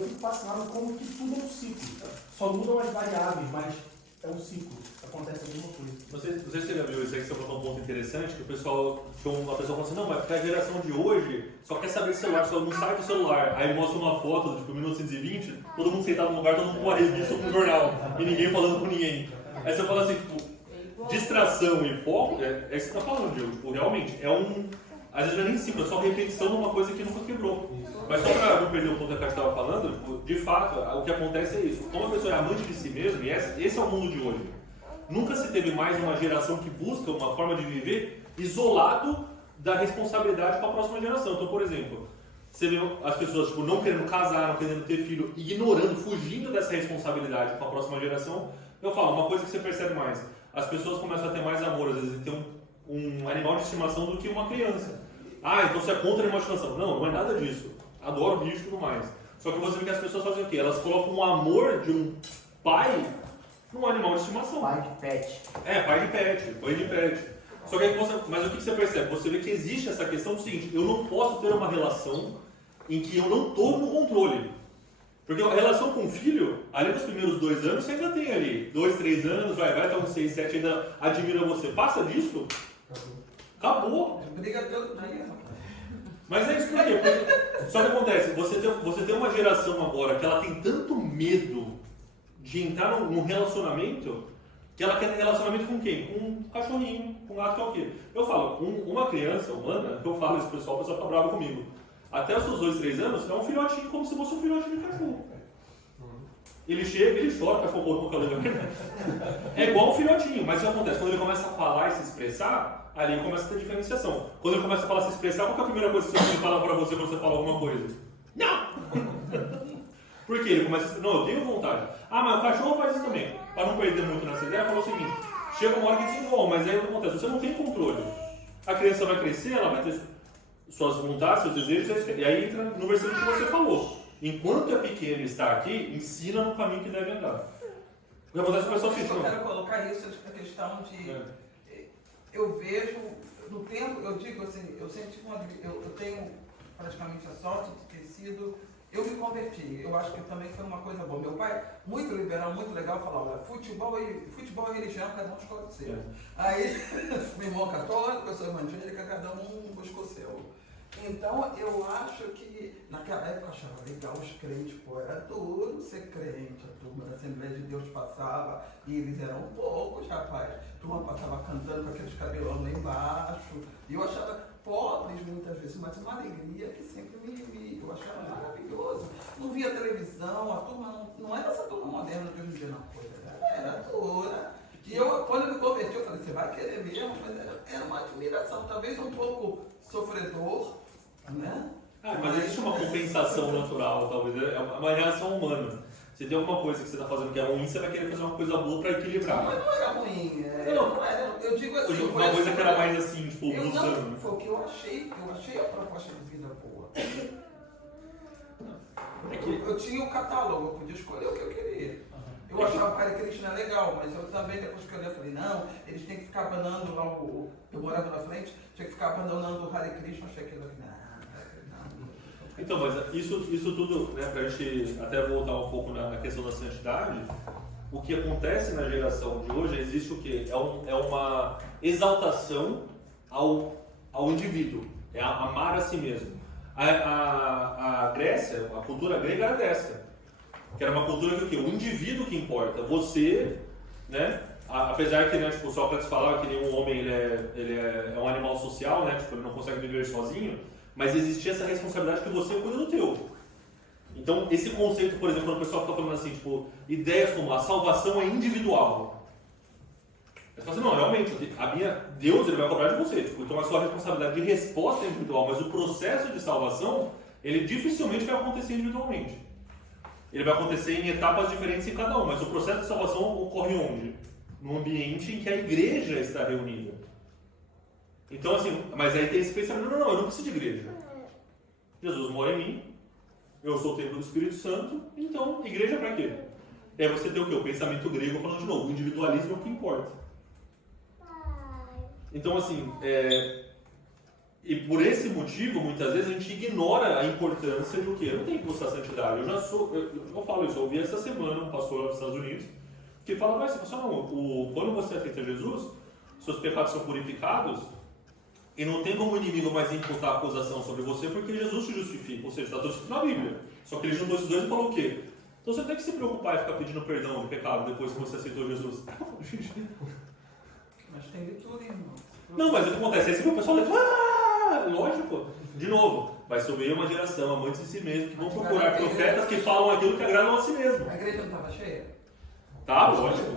fico fascinado como que tudo é um ciclo. Só mudam as variáveis, mas é um ciclo. Acontece a mesma coisa. Não sei se você já viu isso aí, que você falou um ponto interessante, que o pessoal, uma pessoa fala assim, não, mas a geração de hoje só quer saber de celular, só não sai do celular. Aí mostra uma foto, tipo, 1920, todo mundo sentado no lugar, todo mundo com uma revista, com um jornal, e ninguém falando com ninguém. Aí você fala assim, tipo, distração e foco, é isso que você tá falando, Diego. Tipo, realmente, às vezes não é nem simples, é só repetição de uma coisa que nunca quebrou. Mas só para não perder o ponto que a gente estava falando, tipo, de fato, o que acontece é isso. Como a pessoa é amante de si mesma, e esse é o mundo de hoje. Nunca se teve mais uma geração que busca uma forma de viver isolado da responsabilidade com a próxima geração. Então, por exemplo, você vê as pessoas tipo, não querendo casar, não querendo ter filho, ignorando, fugindo dessa responsabilidade com a próxima geração. Eu falo, uma coisa que você percebe mais, as pessoas começam a ter mais amor, às vezes, e ter um animal de estimação do que uma criança. Ah, então você é contra animal de estimação. Não é nada disso. Adoro bicho e tudo mais. Só que você vê que as pessoas fazem o quê? Elas colocam o amor de um pai num animal de estimação. Pai de pet. Pai de pet, mãe de pet. Só que aí mas o que você percebe? Você vê que existe essa questão do seguinte, eu não posso ter uma relação em que eu não estou no controle. Porque a relação com o filho, além dos primeiros 2 anos, você ainda tem ali 2, 3 anos, vai até uns 6, 7, ainda admira você. Passa disso, acabou. Briga todo dia. Mas é isso por quê? Porque, só que acontece, você tem uma geração agora que ela tem tanto medo de entrar num relacionamento, que ela quer ter relacionamento com quem? Com um cachorrinho, com um gato, que é o quê? Eu falo, uma criança humana, eu falo isso pro pessoal, o pessoal fica bravo comigo. Até os seus 2, 3 anos, é um filhotinho como se fosse um filhotinho de cachorro. Ele chega, ele chora, o cachorro com o cabelo. É igual um filhotinho, mas o que acontece? Quando ele começa a falar e se expressar, ali começa a ter diferenciação. Quando ele começa a falar e se expressar, qual que é a primeira coisa que você fala pra você quando você fala alguma coisa? Não! Por quê? Ele começa a dizer, não, eu tenho vontade. Ah, mas o cachorro faz isso também. Para não perder muito nessa ideia, falou o seguinte, chega uma hora que desenvolve, mas aí o que acontece? Você não tem controle. A criança vai crescer, ela vai ter suas vontades, seus desejos, e aí entra no versículo que você falou. Enquanto é pequeno e está aqui, ensina no caminho que deve andar. O que acontece com a pessoa fica. Eu quero colocar isso, a questão de... Eu vejo, no tempo, eu digo assim, eu sempre tive eu tenho praticamente a sorte de ter sido... Eu me converti, eu acho que também foi uma coisa boa. Meu pai, muito liberal, muito legal, falava, futebol e religião, cada um escolhe o seu. Aí, meu irmão católico, eu sou evangélica, cada um buscou o seu. Então, eu acho que naquela época eu achava legal os crentes, pô, era duro ser crente, a turma da Assembleia de Deus passava, e eles eram poucos, rapaz. A turma passava cantando com aqueles cabelão lá embaixo, e eu achava pobres muitas vezes, mas uma alegria que sempre eu achava maravilhoso. Não via televisão, a turma não era essa turma moderna de hoje em dia, não, coisa, era dura. E eu, quando eu me converti, eu falei, você vai querer mesmo, mas era uma admiração, talvez um pouco sofredor, né? Mas existe uma compensação natural, talvez, é uma reação humana. Se tem alguma coisa que você está fazendo que é ruim, você vai querer fazer uma coisa boa para equilibrar. Mas não era ruim, não era, eu digo assim... Uma coisa que era mais assim, tipo, buscando. Não, foi o que eu achei a proposta de vida boa. Eu tinha o catálogo, eu podia escolher o que eu queria. Eu achava o Hare Krishna legal, mas eu também, depois que eu li, eu falei, não, eles têm que ficar abandonando lá eu morava na frente, tinha que ficar abandonando o Hare Krishna, achei aquilo aqui, não. Então, mas isso tudo, né, pra gente até voltar um pouco na questão da santidade, o que acontece na geração de hoje, existe o quê? É uma exaltação ao indivíduo, é amar a si mesmo. A Grécia, a cultura grega era dessa, que era uma cultura que o quê? O indivíduo que importa, você, né? Apesar que, né, tipo, o Sócrates falava que nenhum homem ele é um animal social, né? Tipo, ele não consegue viver sozinho, mas existia essa responsabilidade que você cuida do teu. Então, esse conceito, por exemplo, quando o pessoal fica falando assim, tipo, ideias como a salvação é individual. Você fala assim, não, realmente, Deus ele vai cobrar de você, tipo, então a sua responsabilidade de resposta é individual, mas o processo de salvação, ele dificilmente vai acontecer individualmente. Ele vai acontecer em etapas diferentes em cada um, mas o processo de salvação ocorre onde? Num ambiente em que a igreja está reunida. Então, assim, mas aí tem esse pensamento, não, eu não preciso de igreja. Jesus mora em mim, eu sou o templo do Espírito Santo, então, igreja pra quê? É você ter o quê? O pensamento grego falando de novo, o individualismo é o que importa. Então, assim, e por esse motivo, muitas vezes, a gente ignora a importância do quê? Eu não tenho que buscar santidade. Eu falo isso, eu ouvi essa semana um pastor lá dos Estados Unidos, que fala, quando você aceita Jesus, seus pecados são purificados, e não tem como o inimigo mais imputar a acusação sobre você, porque Jesus te justifica. Ou seja, está tudo escrito na Bíblia. Só que ele juntou esses dois e falou o quê? Então você tem que se preocupar e ficar pedindo perdão do pecado depois que você aceitou Jesus. Mas tem de tudo, irmão. Não, mas o que acontece? Aí você vê o pessoal lógico. De novo, vai subir uma geração, amantes de si mesmo, que vão procurar profetas que falam aquilo que agradam a si mesmo. A igreja não estava cheia? Tá, lógico.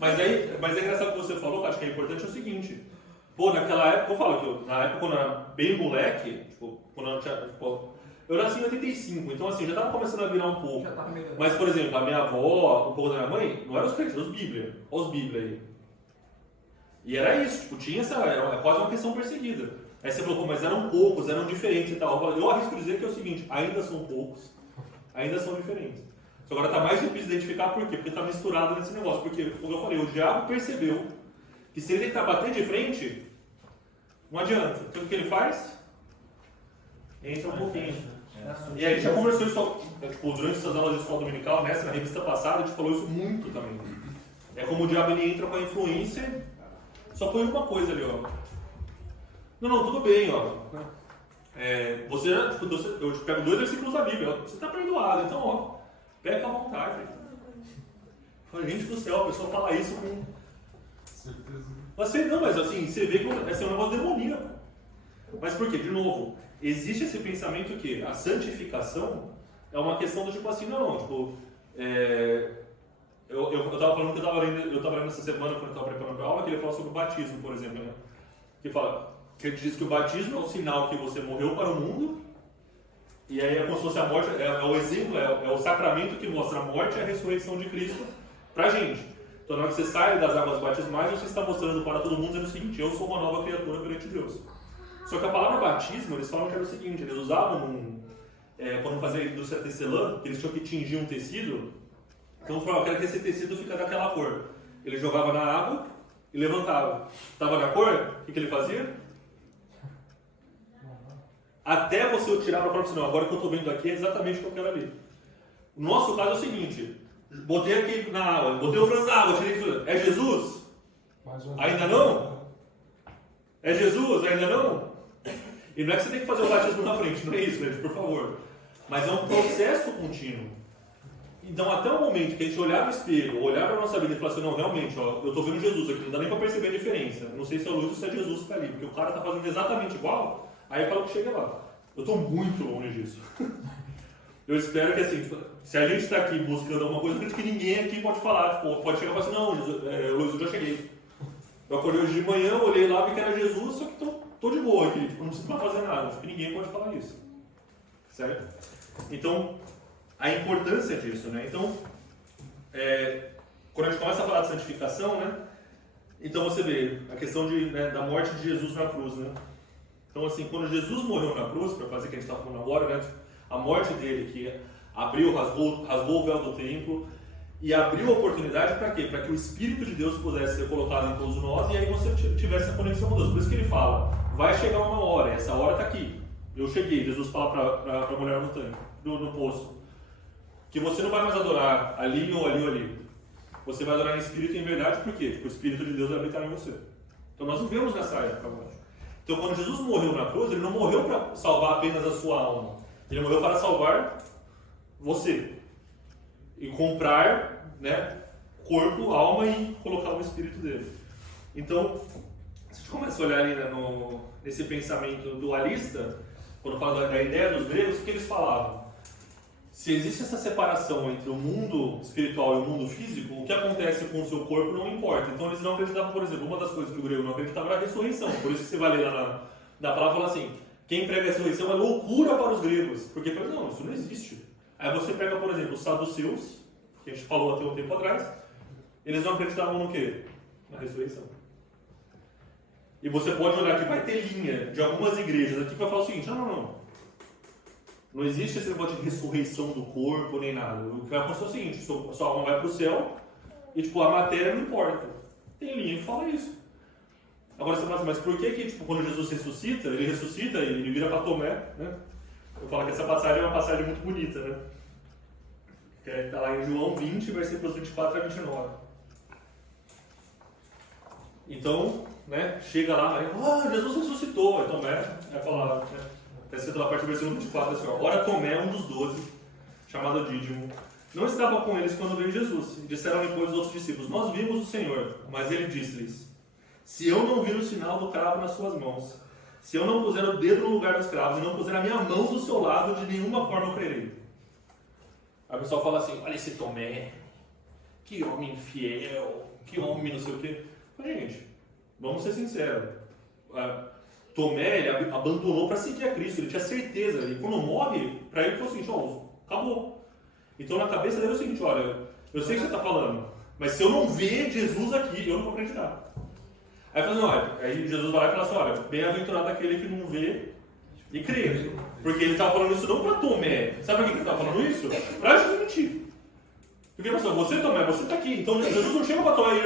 Mas é engraçado o que você falou, que acho que é importante, é o seguinte. Pô, naquela época, eu falo que na época quando eu era bem moleque, tipo, quando eu tinha, tipo, eu nasci em 85, então assim, já tava começando a virar um pouco. Já tava melhorando. Mas, por exemplo, a minha avó, um pouco da minha mãe, não eram os crentes, eram os Bíblia. Olha os Bíblia aí. E era isso, tipo, tinha era quase uma questão perseguida. Aí você falou, pô, mas eram poucos, eram diferentes e tal. Eu arrisco dizer que é o seguinte, ainda são poucos, ainda são diferentes. Só agora tá mais difícil de identificar por quê? Porque tá misturado nesse negócio. Porque, como eu falei, o diabo percebeu que se ele tentar bater de frente, Não adianta. Então o que ele faz? Entra um pouquinho. E a gente já conversou isso tipo, durante essas aulas de escola dominical, nessa, na revista passada, a gente falou isso muito também. É como o diabo ele entra com a influência, só põe uma coisa ali, ó. Não, tudo bem, ó. Você, tipo, eu te pego 2 versículos da Bíblia, ó, você está perdoado, então, ó, peca à vontade. Fala, gente do céu, a pessoa fala isso com... Certeza. Mas assim, você vê que esse é um negócio demoníaco. Mas por quê? De novo, existe esse pensamento que a santificação é uma questão do tipo assim, tipo, eu estava falando que eu estava lendo essa semana quando eu estava preparando a aula, que ele fala sobre o batismo, por exemplo, né? Que ele diz que o batismo é o sinal que você morreu para o mundo, e aí é como se fosse a morte, é o exemplo, é o sacramento que mostra a morte e a ressurreição de Cristo para a gente. Então, na hora que você sai das águas batismais, você está mostrando para todo mundo dizendo o seguinte: eu sou uma nova criatura perante Deus. Só que a palavra batismo, eles falam que era o seguinte: eles usavam, quando faziam a indústria tecelã, eles tinham que tingir um tecido, então eles falavam, eu quero que esse tecido fique daquela cor. Ele jogava na água e levantava. Estava na cor, o que ele fazia? Até você o tirar para falar assim, não, agora o que eu estou vendo aqui é exatamente o que eu quero ali. O nosso caso é o seguinte: botei aqui na água, botei o frango na água, tirei isso. É Jesus? Ainda não? É Jesus? Ainda não? E não é que você tem que fazer o batismo na frente, não é isso, gente, por favor. Mas é um processo contínuo. Então, até o momento que a gente olhar no espelho, olhar para a nossa vida e falar assim, não, realmente, ó, eu estou vendo Jesus aqui, não dá nem para perceber a diferença. Eu não sei se é luz ou se é Jesus que está ali, porque o cara está fazendo exatamente igual, aí eu falo que chega lá. Eu estou muito longe disso. Eu espero que, assim, se a gente está aqui buscando alguma coisa, acredito que ninguém aqui pode falar, tipo, pode chegar e falar assim, não, Luiz, eu já cheguei. Eu acordei hoje de manhã, olhei lá, vi que era Jesus, só que estou de boa aqui, tipo, não preciso mais fazer nada, acho que ninguém pode falar isso. Certo? Então, a importância disso, né? Então, quando a gente começa a falar de santificação, né? Então você vê a questão da morte de Jesus na cruz, né? Então, assim, quando Jesus morreu na cruz, para fazer o que a gente está falando agora, né? A morte dele que abriu, rasgou o véu do templo e abriu a oportunidade para quê? Para que o Espírito de Deus pudesse ser colocado em todos nós e aí você tivesse a conexão com Deus. Por isso que ele fala, vai chegar uma hora, essa hora está aqui. Eu cheguei, Jesus fala para a mulher no tanque, no poço, que você não vai mais adorar ali ou ali ou ali. Você vai adorar em espírito e em verdade, por quê? Porque o Espírito de Deus vai habitar em você. Então nós vivemos nessa época agora. Então quando Jesus morreu na cruz, ele não morreu para salvar apenas a sua alma. Ele morreu para salvar você. E comprar, né, corpo, alma e colocar o Espírito dele. Então, se a gente começa a olhar ali, né, nesse pensamento dualista, quando fala da ideia dos gregos, o que eles falavam? Se existe essa separação entre o mundo espiritual e o mundo físico, o que acontece com o seu corpo não importa. Então eles não acreditavam, por exemplo, uma das coisas que o grego não acreditava era a ressurreição. Por isso que você vai ler lá na palavra e fala assim, quem prega a ressurreição é loucura para os gregos. Porque, não, isso não existe. Aí você pega, por exemplo, os saduceus, que a gente falou até um tempo atrás, eles não acreditavam no quê? Na ressurreição. E você pode olhar que vai ter linha de algumas igrejas aqui que vai falar o seguinte, não existe esse negócio de ressurreição do corpo, nem nada. O que vai acontecer é o seguinte, sua alma vai para o céu e tipo, a matéria não importa. Tem linha que fala isso. Agora você fala assim, mas por que tipo, quando Jesus ressuscita, e ele vira para Tomé, né? Eu falo que essa passagem é uma passagem muito bonita, né? Que está lá em João 20, versículos 24 a 29. Então, né, chega lá, Jesus ressuscitou. Aí Tomé vai falar, né? Está escrito na parte do versículo 24, assim, ora Tomé, um dos 12, chamado Dídimo, não estava com eles quando veio Jesus. E disseram depois os outros discípulos, nós vimos o Senhor. Mas ele disse-lhes, se eu não vir o sinal do cravo nas suas mãos, se eu não puser o dedo no lugar dos cravos e não puser a minha mão do seu lado, de nenhuma forma eu crerei. Aí o pessoal fala assim, olha esse Tomé, que homem fiel, que homem não sei o quê. Mas, gente, vamos ser sinceros. Tomé, ele abandonou para seguir a Cristo, ele tinha certeza. E quando morre, para ele foi o seguinte, acabou. Então na cabeça dele é o seguinte, olha, eu sei o que você está falando, mas se eu não ver Jesus aqui, eu não vou acreditar. Aí fala assim, aí Jesus vai lá e fala assim, olha, bem-aventurado aquele que não vê e crê. Porque ele estava falando isso não para Tomé. Sabe para que ele estava falando isso? Para gente. Porque, pessoal, você Tomé, você está aqui. Então Jesus não chega para Tomé e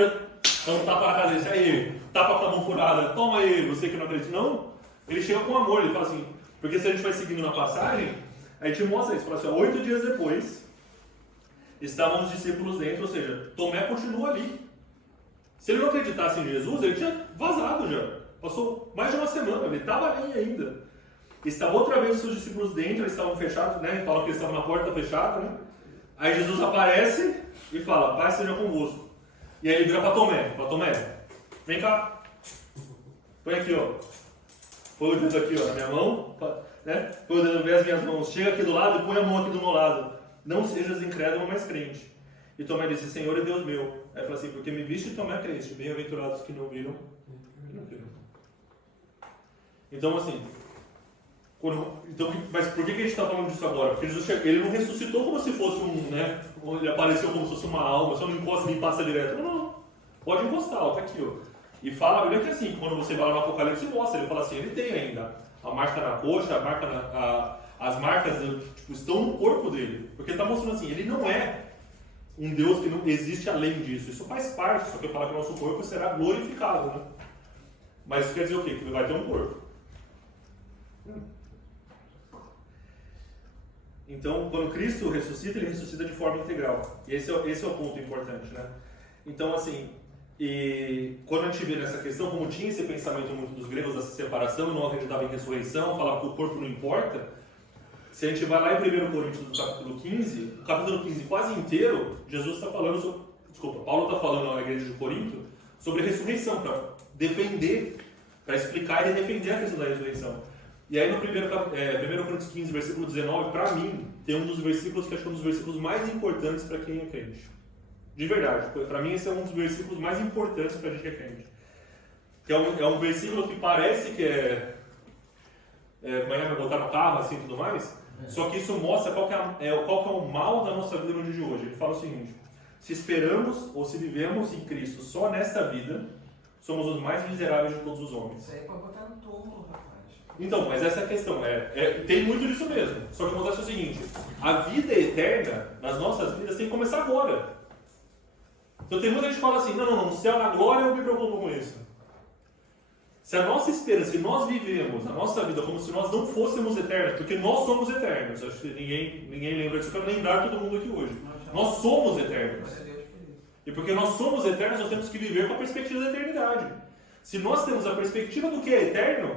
Então tapa na cara dele, aí, tapa com a mão furada, toma aí, você que não acredita. Não, ele chega com amor, ele fala assim, porque se a gente vai seguindo na passagem, a gente mostra isso, fala assim, 8 dias depois, estavam os discípulos dentro, ou seja, Tomé continua ali. Se ele não acreditasse em Jesus, ele tinha vazado já. Passou mais de uma semana, ele estava ali ainda. Estava outra vez os seus discípulos dentro, eles estavam fechados, né? Falam que eles estavam na porta fechada, né? Aí Jesus aparece e fala, paz seja convosco. E aí ele vira para Tomé, vem cá. Põe aqui, ó. Põe o dedo aqui, ó, na minha mão, né? Põe o dedo nas minhas mãos. Chega aqui do lado e põe a mão aqui do meu lado. Não sejas incrédulo, mas crente. E Tomé disse, Senhor e Deus meu. Aí fala assim, porque me viste e Tomé creste. Bem-aventurados que não viram e não creram. Então, assim, mas por que a gente está falando disso agora? Porque Jesus, ele não ressuscitou como se fosse né? Ele apareceu como se fosse uma alma, só não encosta nem passa direto. Não. Pode encostar, ó, tá aqui, ó. E fala a Bíblia que assim, quando você vai lá no Apocalipse, mostra, ele fala assim, ele tem ainda a marca na coxa, a marca as marcas tipo, estão no corpo dele. Porque ele está mostrando assim, ele não é um Deus que não existe além disso. Isso faz parte, só que fala que o nosso corpo será glorificado, né? Mas isso quer dizer o quê? Que ele vai ter um corpo. Então, quando Cristo ressuscita, ele ressuscita de forma integral. E esse é o ponto importante, né? Então, assim, e quando a gente vê nessa questão, como tinha esse pensamento muito dos gregos dessa separação, não acreditava em ressurreição, falava que o corpo não importa, se a gente vai lá em 1 Coríntios, no capítulo 15, o capítulo 15 quase inteiro, Jesus está falando sobre, Paulo está falando na igreja de Corinto sobre ressurreição, para defender, para explicar e defender a questão da ressurreição. E aí no 1 Coríntios 15, versículo 19, para mim, tem um dos versículos que acho que é um dos versículos mais importantes para quem é crente. De verdade, para mim esse é um dos versículos mais importantes para a gente que é crente. Que é um versículo que parece que como é que vai botar no carro, assim, e tudo mais, só que isso mostra qual que é o mal da nossa vida no dia de hoje. Ele fala o seguinte, se esperamos ou se vivemos em Cristo só nesta vida, somos os mais miseráveis de todos os homens. Isso aí é para botar no túmulo, rapaz. Então, mas essa é a questão, tem muito disso mesmo. Só que acontece o seguinte, a vida eterna nas nossas vidas tem que começar agora. Então tem muita gente que fala assim, não, no céu, na glória eu me preocupo com isso. Se a nossa esperança, se nós vivemos a nossa vida como se nós não fôssemos eternos, porque nós somos eternos, acho que ninguém lembra disso, eu quero lembrar todo mundo aqui hoje. Nós somos eternos. E porque nós somos eternos, nós temos que viver com a perspectiva da eternidade. Se nós temos a perspectiva do que é eterno,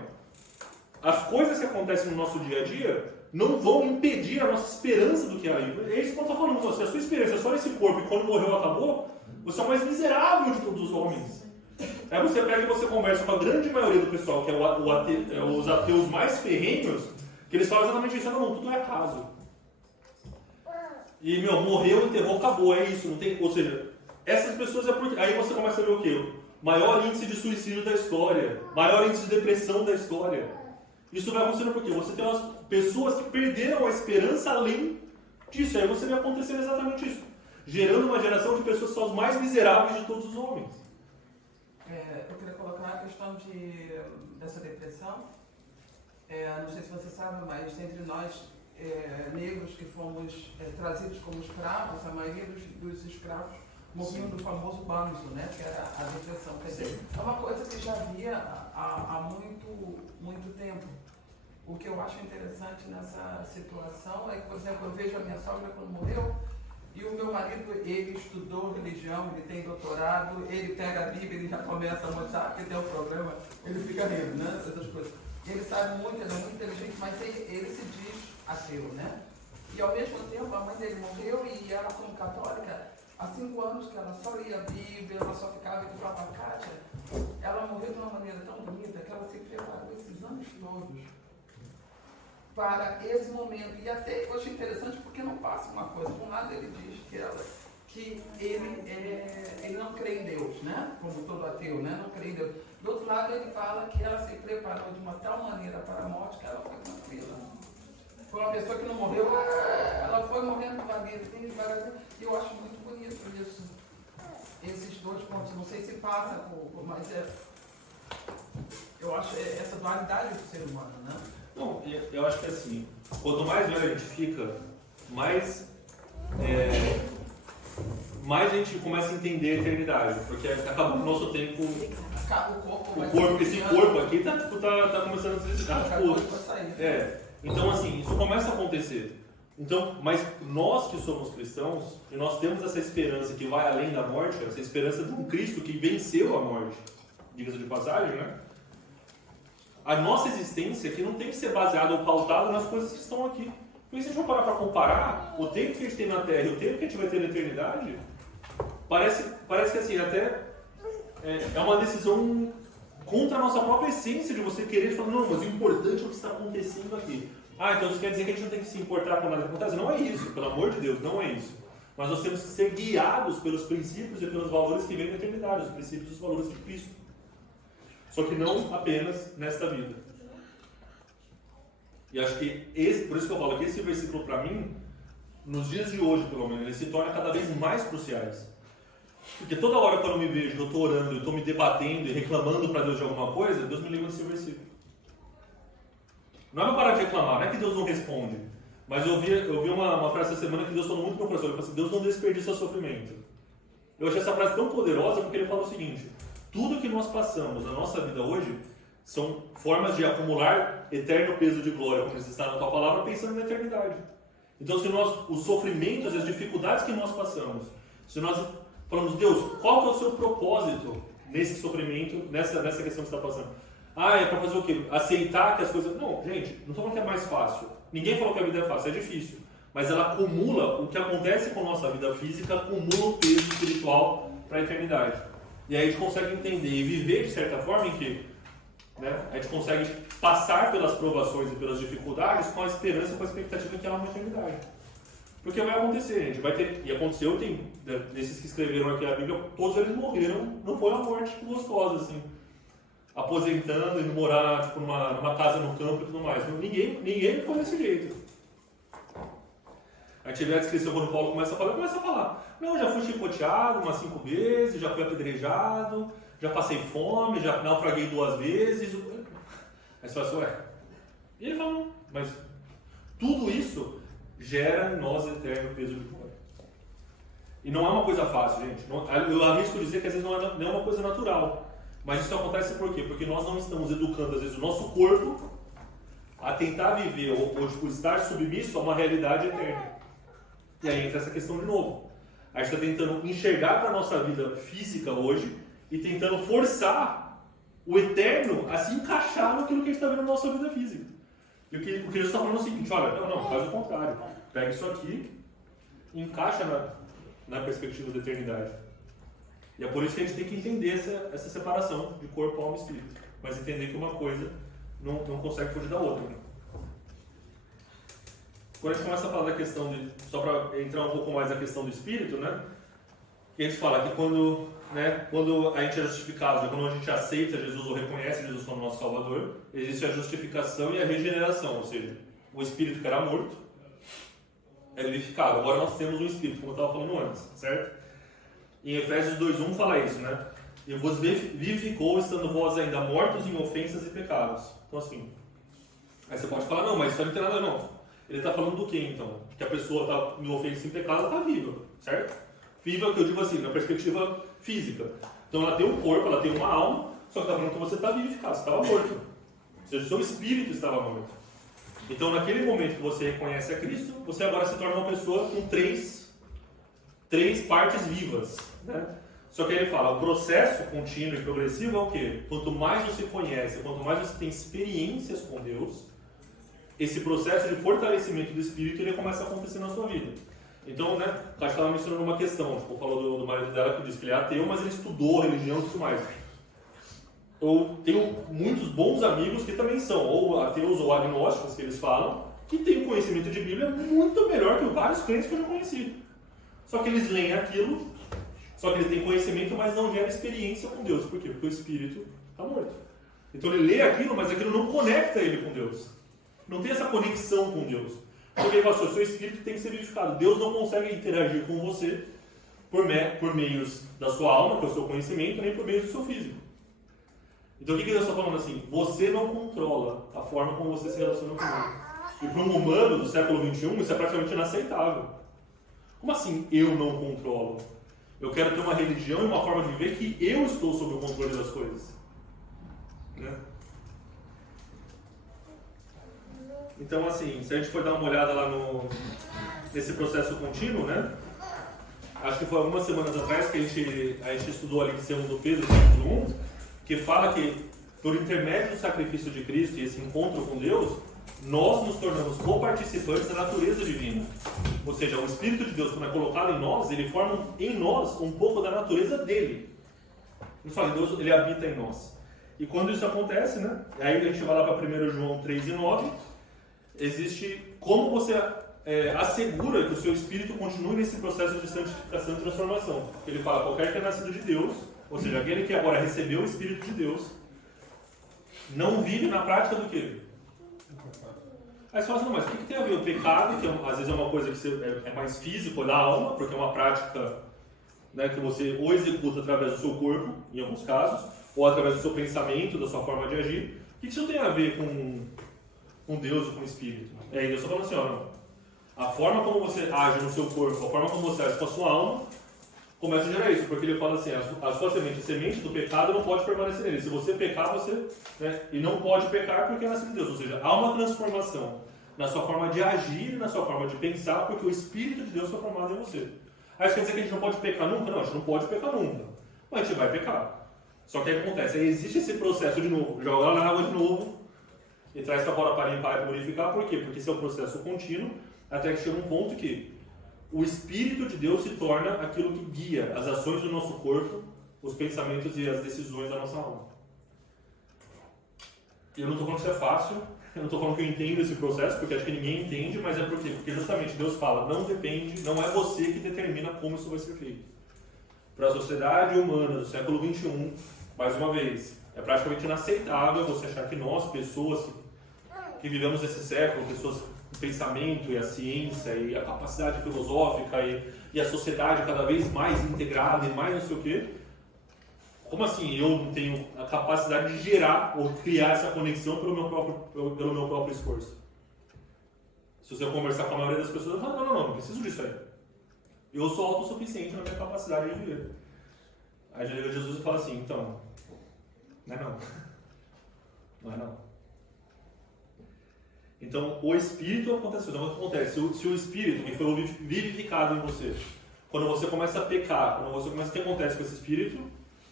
as coisas que acontecem no nosso dia a dia não vão impedir a nossa esperança do que é ali. É isso que eu estou falando com você. A sua esperança é só nesse corpo e quando morreu acabou, você é o mais miserável de todos os homens. Aí você pega e você conversa com a grande maioria do pessoal, que é os ateus mais ferrenhos, que eles falam exatamente isso. Não, tudo é acaso. E, morreu, enterrou, acabou, é isso. Não tem, ou seja, essas pessoas aí você começa a ver o quê? Maior índice de suicídio da história, maior índice de depressão da história. Isso vai acontecendo porque você tem umas pessoas que perderam a esperança além disso. Aí você vê acontecendo exatamente isso. Gerando uma geração de pessoas que são as mais miseráveis de todos os homens. Eu queria colocar a questão dessa depressão. Não sei se você sabe, mas entre nós, negros que fomos trazidos como escravos, a maioria dos escravos morriam do famoso banzo, né? Que era a depressão. Quer dizer, é uma coisa que já havia há muito tempo. O que eu acho interessante nessa situação é que, por exemplo, eu vejo a minha sogra quando morreu, e o meu marido, ele estudou religião, ele tem doutorado, ele pega a Bíblia, ele já começa a mostrar que tem um problema, ele fica rindo, né? Essas coisas. Ele sabe muito, ele é muito inteligente, mas ele se diz ateu, né? E ao mesmo tempo, a mãe dele morreu e ela, como católica, há 5 anos que ela só lia a Bíblia, ela só ficava e falava, Kátia, ela morreu de uma maneira tão bonita que ela se preparou esses anos todos para esse momento. E até eu achei interessante porque não passa uma coisa. Por um lado ele diz que ele não crê em Deus, né? Como todo ateu, né? Não crê em Deus. Do outro lado ele fala que ela se preparou de uma tal maneira para a morte que ela foi tranquila. Foi uma pessoa que não morreu, ela foi morrendo devagarzinho. E eu acho muito bonito isso. Esses 2 pontos. Não sei se passa, mas eu acho essa dualidade do ser humano, né? Não, eu acho que assim, quanto mais velho a gente fica, mais mais a gente começa a entender a eternidade, porque acabou o nosso tempo, Acaba o corpo, vai esse corpo aqui tá começando a necessitar, então assim, isso começa a acontecer. Então, mas nós que somos cristãos, e nós temos essa esperança que vai além da morte, essa esperança de um Cristo que venceu a morte, diga-se de passagem, né? A nossa existência aqui não tem que ser baseada ou pautada nas coisas que estão aqui. Porque se a gente for parar para comparar o tempo que a gente tem na Terra e o tempo que a gente vai ter na eternidade, parece que assim, até é uma decisão contra a nossa própria essência de você querer falar, não, mas o importante é o que está acontecendo aqui. Então isso quer dizer que a gente não tem que se importar com nada que acontece? Não é isso, pelo amor de Deus, não é isso. Mas nós temos que ser guiados pelos princípios e pelos valores que vêm da eternidade, os princípios e os valores de Cristo. Só que não apenas nesta vida. E acho que por isso que eu falo que esse versículo para mim, nos dias de hoje pelo menos, ele se torna cada vez mais cruciais. Porque toda hora quando eu me vejo, eu estou orando, eu estou me debatendo e reclamando para Deus de alguma coisa, Deus me lembra desse versículo. Não é para parar de reclamar, não é que Deus não responde. Mas eu vi uma frase essa semana que Deus falou muito no meu coração. Ele falou assim, Deus não desperdiça sofrimento. Eu achei essa frase tão poderosa porque ele fala o seguinte, tudo que nós passamos na nossa vida hoje são formas de acumular eterno peso de glória, como está na tua palavra, pensando na eternidade. Então, os sofrimentos, as dificuldades que nós passamos, se nós falamos, Deus, qual que é o seu propósito nesse sofrimento, nessa questão que você está passando? É para fazer o quê? Aceitar que as coisas... Não, gente, não estou falando que é mais fácil. Ninguém falou que a vida é fácil, é difícil. Mas ela acumula, o que acontece com a nossa vida física, acumula o peso espiritual para a eternidade. E aí a gente consegue entender e viver de certa forma em que a gente consegue passar pelas provações e pelas dificuldades com a esperança, com a expectativa que há uma eternidade. Porque vai acontecer, gente. Vai ter, e aconteceu, desses que escreveram aqui a Bíblia, todos eles morreram, não foi uma morte gostosa, assim. Aposentando, indo morar numa casa no campo e tudo mais. Ninguém foi desse jeito. A gente vê a descrição quando Paulo começa a falar. Não, já fui chicoteado umas 5 vezes, já fui apedrejado, já passei fome, já naufraguei 2 vezes. Aí você fala assim, E ele fala, não, mas tudo isso gera em nós eterno peso de glória. E não é uma coisa fácil, gente. Eu arrisco dizer que às vezes não é uma coisa natural. Mas isso acontece por quê? Porque nós não estamos educando, às vezes, o nosso corpo a tentar viver ou estar submisso a uma realidade eterna. E aí entra essa questão de novo. A gente está tentando enxergar para a nossa vida física hoje e tentando forçar o eterno a se encaixar naquilo que a gente está vendo na nossa vida física. E o que Jesus está falando é o seguinte, olha, não, faz o contrário. Pega isso aqui e encaixa na perspectiva da eternidade. E é por isso que a gente tem que entender essa separação de corpo, alma e espírito. Mas entender que uma coisa não consegue fugir da outra. Quando a gente começa a falar da questão só para entrar um pouco mais na questão do espírito, que a gente fala que quando a gente é justificado, quando a gente aceita Jesus ou reconhece Jesus como nosso Salvador, existe a justificação e a regeneração, ou seja, o espírito que era morto é vivificado. Agora nós temos um espírito, como eu estava falando antes, certo? Em Efésios 2:1 fala isso, E vos vivificou estando vós ainda mortos em ofensas e pecados. Então assim, aí você pode falar, não, mas isso não tem nada não. Ele está falando do que então? Que a pessoa está em ofensa e pecado, ela está viva, certo? Viva é o que eu digo assim, na perspectiva física. Então ela tem um corpo, ela tem uma alma, só que está falando que você está vivificado, você estava morto. Ou seja, o seu espírito estava morto. Então naquele momento que você reconhece a Cristo, você agora se torna uma pessoa com três partes vivas, Só que ele fala, o processo contínuo e progressivo é o quê? Quanto mais você conhece, quanto mais você tem experiências com Deus, esse processo de fortalecimento do espírito ele começa a acontecer na sua vida. Então, a gente estava mencionando uma questão, falou do marido dela que disse que ele é ateu, mas ele estudou religião e tudo mais. Eu tenho muitos bons amigos que também são, ou ateus ou agnósticos, que eles falam, que têm um conhecimento de Bíblia muito melhor que vários crentes que eu já conheci. Só que eles leem aquilo, só que ele tem conhecimento, mas não gera experiência com Deus. Por quê? Porque o espírito está morto. Então ele lê aquilo, mas aquilo não conecta ele com Deus. Não tem essa conexão com Deus. Porque ele fala assim, o seu espírito tem que ser vivificado. Deus não consegue interagir com você por meios da sua alma, que é o seu conhecimento, nem por meios do seu físico. Então o que Deus está falando assim? Você não controla a forma como você se relaciona com Deus. E para um humano do século XXI, isso é praticamente inaceitável. Como assim eu não controlo? Eu quero ter uma religião e uma forma de viver que eu estou sob o controle das coisas. Né? Então, assim, se a gente for dar uma olhada lá nesse processo contínuo, né? Acho que foi algumas semanas atrás que a gente estudou ali em 2 Pedro, capítulo 1, que fala que por intermédio do sacrifício de Cristo e esse encontro com Deus, nós nos tornamos coparticipantes da natureza divina. Ou seja, o Espírito de Deus, quando é colocado em nós, ele forma em nós um pouco da natureza dele. Ele fala, Deus, ele habita em nós. E quando isso acontece, né? Aí a gente vai lá para 1 João 3:9, existe como você assegura que o seu espírito continue nesse processo de santificação e transformação. Ele fala, qualquer que é nascido de Deus, ou seja, aquele que agora recebeu o Espírito de Deus, não vive na prática do quê? Aí você fala assim, não, mas o que tem a ver o pecado, que às vezes é uma coisa que é mais físico da alma, porque é uma prática, né, que você ou executa através do seu corpo, em alguns casos, ou através do seu pensamento, da sua forma de agir. O que isso tem a ver com Deus e com o Espírito? Aí Deus está falando assim, ó, não. A forma como você age no seu corpo, a forma como você age com a sua alma, começa a gerar isso, porque ele fala assim, a sua semente, a semente do pecado não pode permanecer nele. Se você pecar, você... Né, e não pode pecar porque é nascido de Deus. Ou seja, há uma transformação na sua forma de agir, na sua forma de pensar, porque o Espírito de Deus foi formado em você. Aí isso quer dizer que a gente não pode pecar nunca? Não, a gente não pode pecar nunca. Mas a gente vai pecar. Só que aí o que acontece? Aí existe esse processo de novo, joga ela na água de novo e traz para fora para limpar e purificar. Por quê? Porque esse é um processo contínuo, até que chega um ponto que o Espírito de Deus se torna aquilo que guia as ações do nosso corpo, os pensamentos e as decisões da nossa alma. E eu não estou falando que isso é fácil, eu não estou falando que eu entendo esse processo, porque acho que ninguém entende, mas é por quê? Porque justamente Deus fala, não depende, não é você que determina como isso vai ser feito. Para a sociedade humana do século XXI, mais uma vez, é praticamente inaceitável você achar que nós, pessoas que vivemos esse século, pessoas com pensamento e a ciência e a capacidade filosófica e a sociedade cada vez mais integrada e mais não sei o quê, como assim eu não tenho a capacidade de gerar ou criar essa conexão pelo meu próprio esforço? Se você conversar com a maioria das pessoas, eu falo, não preciso disso aí. Eu sou autossuficiente na minha capacidade de viver. Aí já chega Jesus e fala assim, então, não é não. Não é não. Então, o Espírito acontece. Então, o que acontece? Se o Espírito que foi vivificado em você, quando você começa a pecar, quando você começa, o que acontece com esse Espírito?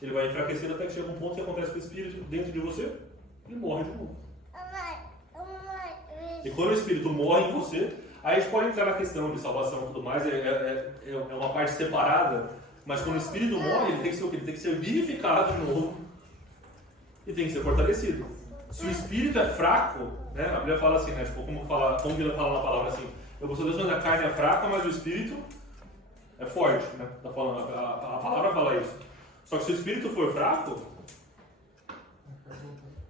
Ele vai enfraquecendo até que chega um ponto que acontece com o Espírito dentro de você, ele morre de novo. E quando o Espírito morre em você, aí a gente pode entrar na questão de salvação e tudo mais, é uma parte separada, mas quando o Espírito morre, ele tem que ser o quê? Ele tem que ser vivificado de novo e tem que ser fortalecido. Se o Espírito é fraco, né, a Bíblia fala assim, né, tipo, como a Bíblia fala na palavra assim, eu vou Deus, mas a carne é fraca, mas o Espírito é forte, né? Tá falando, a palavra fala isso. Só que se o Espírito for fraco,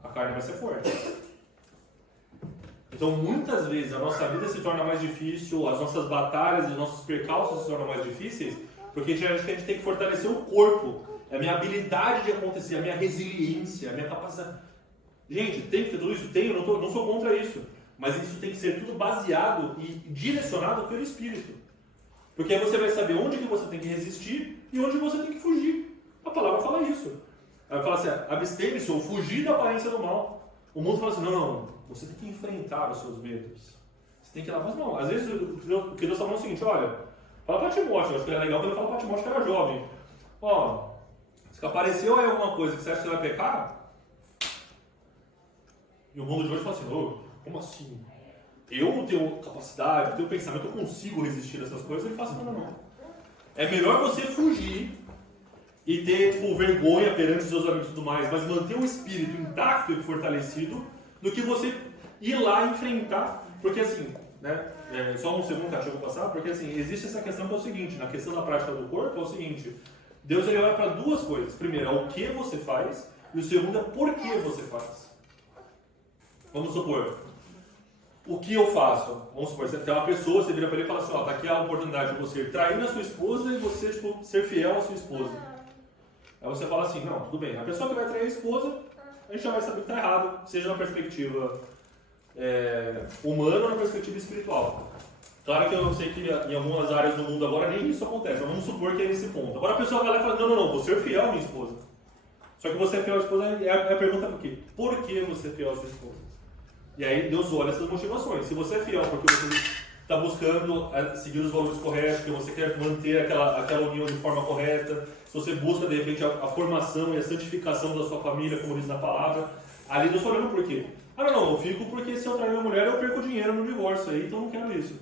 a carne vai ser forte. Então, muitas vezes, a nossa vida se torna mais difícil, as nossas batalhas e os nossos percalços se tornam mais difíceis, porque a gente acha que a gente tem que fortalecer o corpo, a minha habilidade de acontecer, a minha resiliência, a minha capacidade. Gente, tem que ter tudo isso? Tem, eu não sou contra isso. Mas isso tem que ser tudo baseado e direcionado pelo Espírito. Porque aí você vai saber onde que você tem que resistir e onde você tem que fugir. A palavra fala isso. Ela fala assim, absteme-se ou fugir da aparência do mal. O mundo fala assim, não, você tem que enfrentar os seus medos. Você tem que ir lá, mas não, às vezes o que Deus está falando é o seguinte, olha, fala para Timóteo, acho que era legal quando ele fala para Timóteo que era jovem. Ó, se apareceu aí alguma coisa que você acha que você vai pecar, e o mundo de hoje fala assim, como assim? Eu não tenho capacidade, eu tenho pensamento, eu consigo resistir a essas coisas, ele fala assim, não. É melhor você fugir e ter tipo, vergonha perante os seus amigos e tudo mais, mas manter o espírito intacto e fortalecido, do que você ir lá enfrentar. Porque assim, né, só um segundo que eu vou passar, porque assim, existe essa questão que é o seguinte, na questão da prática do corpo é o seguinte, Deus ele olha para duas coisas. Primeiro, é o que você faz, e o segundo é por que você faz. Vamos supor, o que eu faço? Vamos supor, você tem uma pessoa, você vira para ele e fala assim, ó, tá aqui a oportunidade de você trair a sua esposa e você tipo, ser fiel à sua esposa. Aí você fala assim, não, tudo bem, a pessoa que vai trair a esposa, a gente já vai saber que está errado, seja na perspectiva humana ou na perspectiva espiritual. Claro que eu sei que em algumas áreas do mundo agora nem isso acontece, mas vamos supor que é esse ponto. Agora a pessoa vai lá e fala, não, vou ser fiel à minha esposa. Só que você é fiel à esposa, a pergunta é por quê? Por que você é fiel à sua esposa? E aí Deus olha essas motivações. Se você é fiel porque você está buscando seguir os valores corretos, que você quer manter aquela união de forma correta, se você busca de repente a formação e a santificação da sua família, como diz na palavra, ali Deus está olhando por quê? Não, eu fico porque se eu trair minha mulher eu perco dinheiro no divórcio, aí, então eu não quero isso.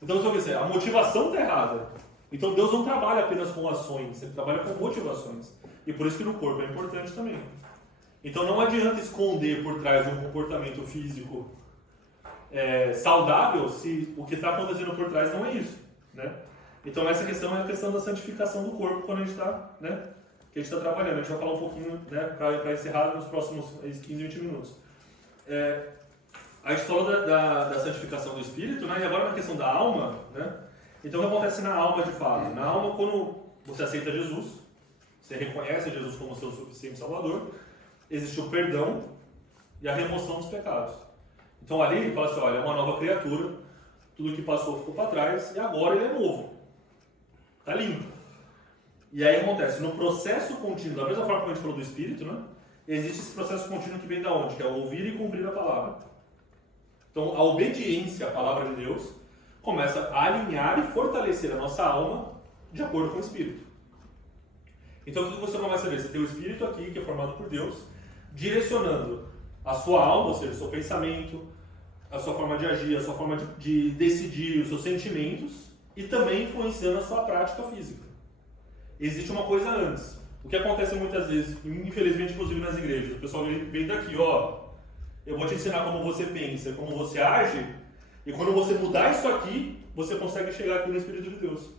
Então, a motivação está errada. Então, Deus não trabalha apenas com ações, Ele trabalha com motivações. E por isso que no corpo é importante também. Então, não adianta esconder por trás de um comportamento físico saudável se o que está acontecendo por trás não é isso. Né? Então, essa questão é a questão da santificação do corpo quando a gente está trabalhando. A gente vai falar um pouquinho, né, para encerrar nos próximos 15, 20 minutos. A gente falou da santificação do espírito, né? E agora na questão da alma, né? Então o que acontece na alma de fato? Na alma, quando você aceita Jesus, você reconhece Jesus como seu suficiente Salvador, existe o perdão e a remoção dos pecados. Então ali ele fala assim, olha, é uma nova criatura, tudo que passou ficou para trás e agora ele é novo, está limpo. E aí acontece, no processo contínuo, da mesma forma que a gente falou do espírito, né? Existe esse processo contínuo que vem da onde? Que é ouvir e cumprir a palavra. Então, a obediência à palavra de Deus começa a alinhar e fortalecer a nossa alma de acordo com o Espírito. Então, o que você começa a ver? Você tem o Espírito aqui, que é formado por Deus, direcionando a sua alma, ou seja, o seu pensamento, a sua forma de agir, a sua forma de decidir, os seus sentimentos, e também influenciando a sua prática física. Existe uma coisa antes. O que acontece muitas vezes, infelizmente, inclusive nas igrejas, o pessoal vem daqui, eu vou te ensinar como você pensa, como você age, e quando você mudar isso aqui, você consegue chegar aqui no Espírito de Deus.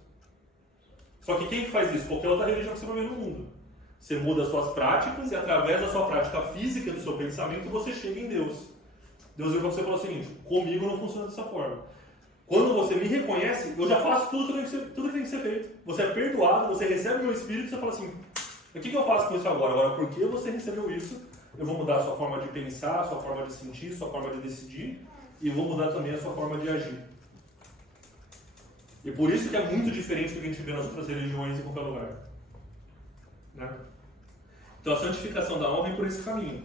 Só que quem faz isso? Qualquer outra religião que você vai ver no mundo. Você muda as suas práticas e através da sua prática física, do seu pensamento, você chega em Deus. Deus veio para você e falou o seguinte, comigo não funciona dessa forma. Quando você me reconhece, eu já faço tudo que tem que ser feito. Você é perdoado, você recebe o meu Espírito e você fala assim, o que eu faço com isso agora? Agora, por que você recebeu isso? Eu vou mudar a sua forma de pensar, a sua forma de sentir, a sua forma de decidir e vou mudar também a sua forma de agir. E por isso que é muito diferente do que a gente vê nas outras religiões em qualquer lugar. Né? Então a santificação da alma vem por esse caminho.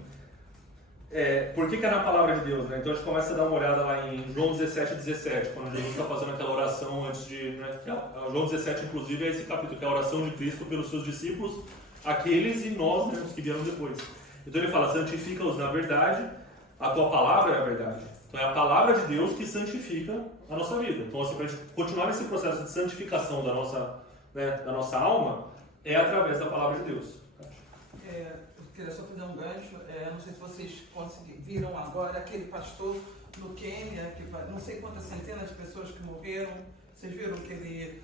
Por que é na palavra de Deus? Né? Então a gente começa a dar uma olhada lá em João 17, quando Jesus está fazendo aquela oração antes de... Né? João 17, inclusive, é esse capítulo, que é a oração de Cristo pelos seus discípulos, aqueles e nós, né, os que vieram depois. Então ele fala, santifica-os na verdade, a tua palavra é a verdade. Então é a palavra de Deus que santifica a nossa vida. Então assim, para a gente continuar nesse processo de santificação da nossa alma, é através da palavra de Deus. Eu queria só fazer um gancho, não sei se vocês viram agora, aquele pastor no Quênia, que não sei quantas centenas de pessoas que morreram, vocês viram que ele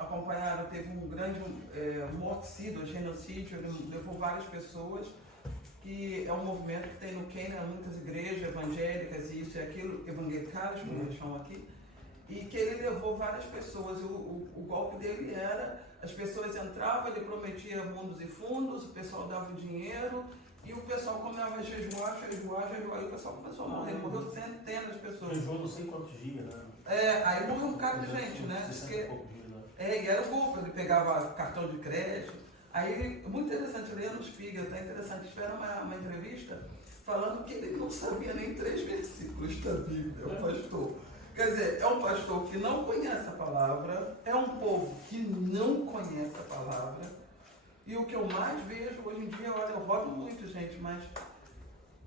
acompanharam, teve um grande morticídio, genocídio, ele levou várias pessoas, que é um movimento que tem no Quênia muitas igrejas evangélicas, e isso e aquilo, evangelicais, como eles chamam aqui, e que ele levou várias pessoas. O golpe dele era, as pessoas entravam, ele prometia mundos e fundos, o pessoal dava o dinheiro, e o pessoal começava a jejuar, e o pessoal começou a morrer, morreu centenas de pessoas. Jejum não sei quantos dias, né? Aí morreu um cara de gente, né? E era o golpe, ele pegava cartão de crédito. Aí, muito interessante, lendo o Spiegel, tá interessante, tiveram uma entrevista falando que ele não sabia nem 3 versículos da Bíblia, é um pastor. Quer dizer, é um pastor que não conhece a palavra, é um povo que não conhece a palavra, e o que eu mais vejo hoje em dia, olha, eu roubo muito, gente, mas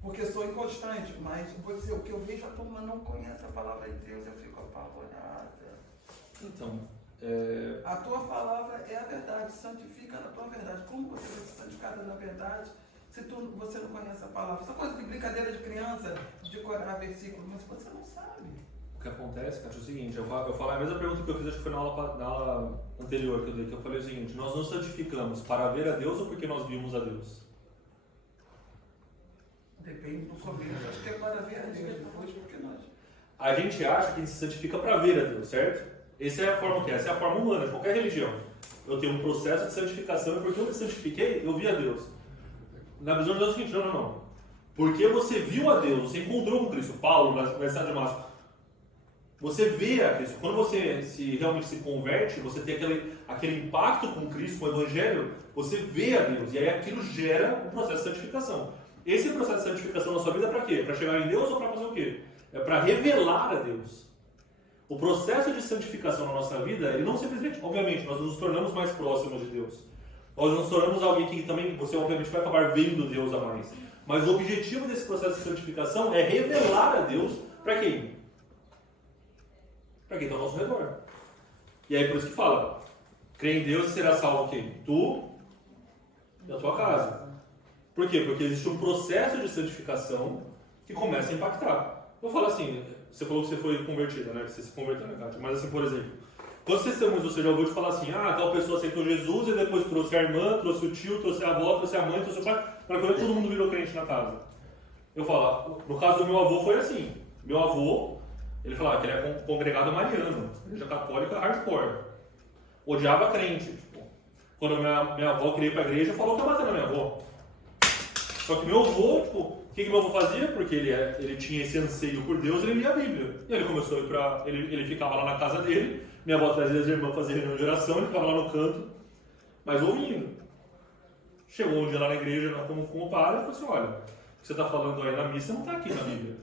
porque sou inconstante, mas vou dizer, o que eu vejo, a turma não conhece a palavra de Deus, eu fico apavorada. Então, a tua palavra é a verdade, santifica na tua verdade. Como você vai ser santificado na verdade se você não conhece a palavra? Essa coisa de brincadeira de criança, de decorar versículo, mas você não sabe. o que acontece, Cátia, é o seguinte, eu falo a mesma pergunta que eu fiz, acho que foi na aula anterior que eu dei, que eu falei o seguinte, nós nos santificamos para ver a Deus ou porque nós vimos a Deus? Depende do começo, acho que é para ver a Deus, depois porque nós... A gente acha que a gente se santifica para ver a Deus, certo? Essa é a forma que é, essa é a forma humana de qualquer religião. Eu tenho um processo de santificação e porque eu me santifiquei, eu vi a Deus. Na visão de Deus é o seguinte, não. Porque você viu a Deus, você encontrou com Cristo. Paulo, na cidade de Damasco, Você vê a Cristo. Quando você realmente se converte, você tem aquele impacto com Cristo, com o Evangelho, você vê a Deus. E aí aquilo gera um processo de santificação. Esse processo de santificação na sua vida é para quê? Para chegar em Deus ou para fazer o quê? É para revelar a Deus. O processo de santificação na nossa vida, ele não simplesmente, obviamente, nós nos tornamos mais próximos de Deus. Nós nos tornamos alguém que também, você obviamente vai acabar vendo Deus a mais. Mas o objetivo desse processo de santificação é revelar a Deus para quem? Para quem está ao nosso redor. E aí por isso que fala, crê em Deus e será salvo quem? Tu e a tua casa. Por quê? Porque existe um processo de santificação que começa a impactar. Eu falo assim, você falou que você foi convertida, né? Que você se converteu, né, Kátia? Mas assim, por exemplo, quantos testemunhos você já ouviu de falar assim, tal pessoa aceitou Jesus e depois trouxe a irmã, trouxe o tio, trouxe a avó, trouxe a mãe, trouxe o pai, para que todo mundo virou crente na casa. Eu falo, no caso do meu avô foi assim. Meu avô, ele falava que ele era congregado mariano, igreja católica hardcore. Odiava crente. Tipo, quando minha avó queria ir para a igreja, falou que ia bater na minha avó. Só que meu avô, tipo, o que meu avô fazia? Porque ele tinha esse anseio por Deus, ele lia a Bíblia. E ele começou a ir para... Ele ficava lá na casa dele, minha avó trazia as irmãs fazer reunião de oração, ele ficava lá no canto, mas ouvindo. Chegou um dia lá na igreja, como padre, e falou assim, olha, o que você está falando aí na missa não está aqui na Bíblia.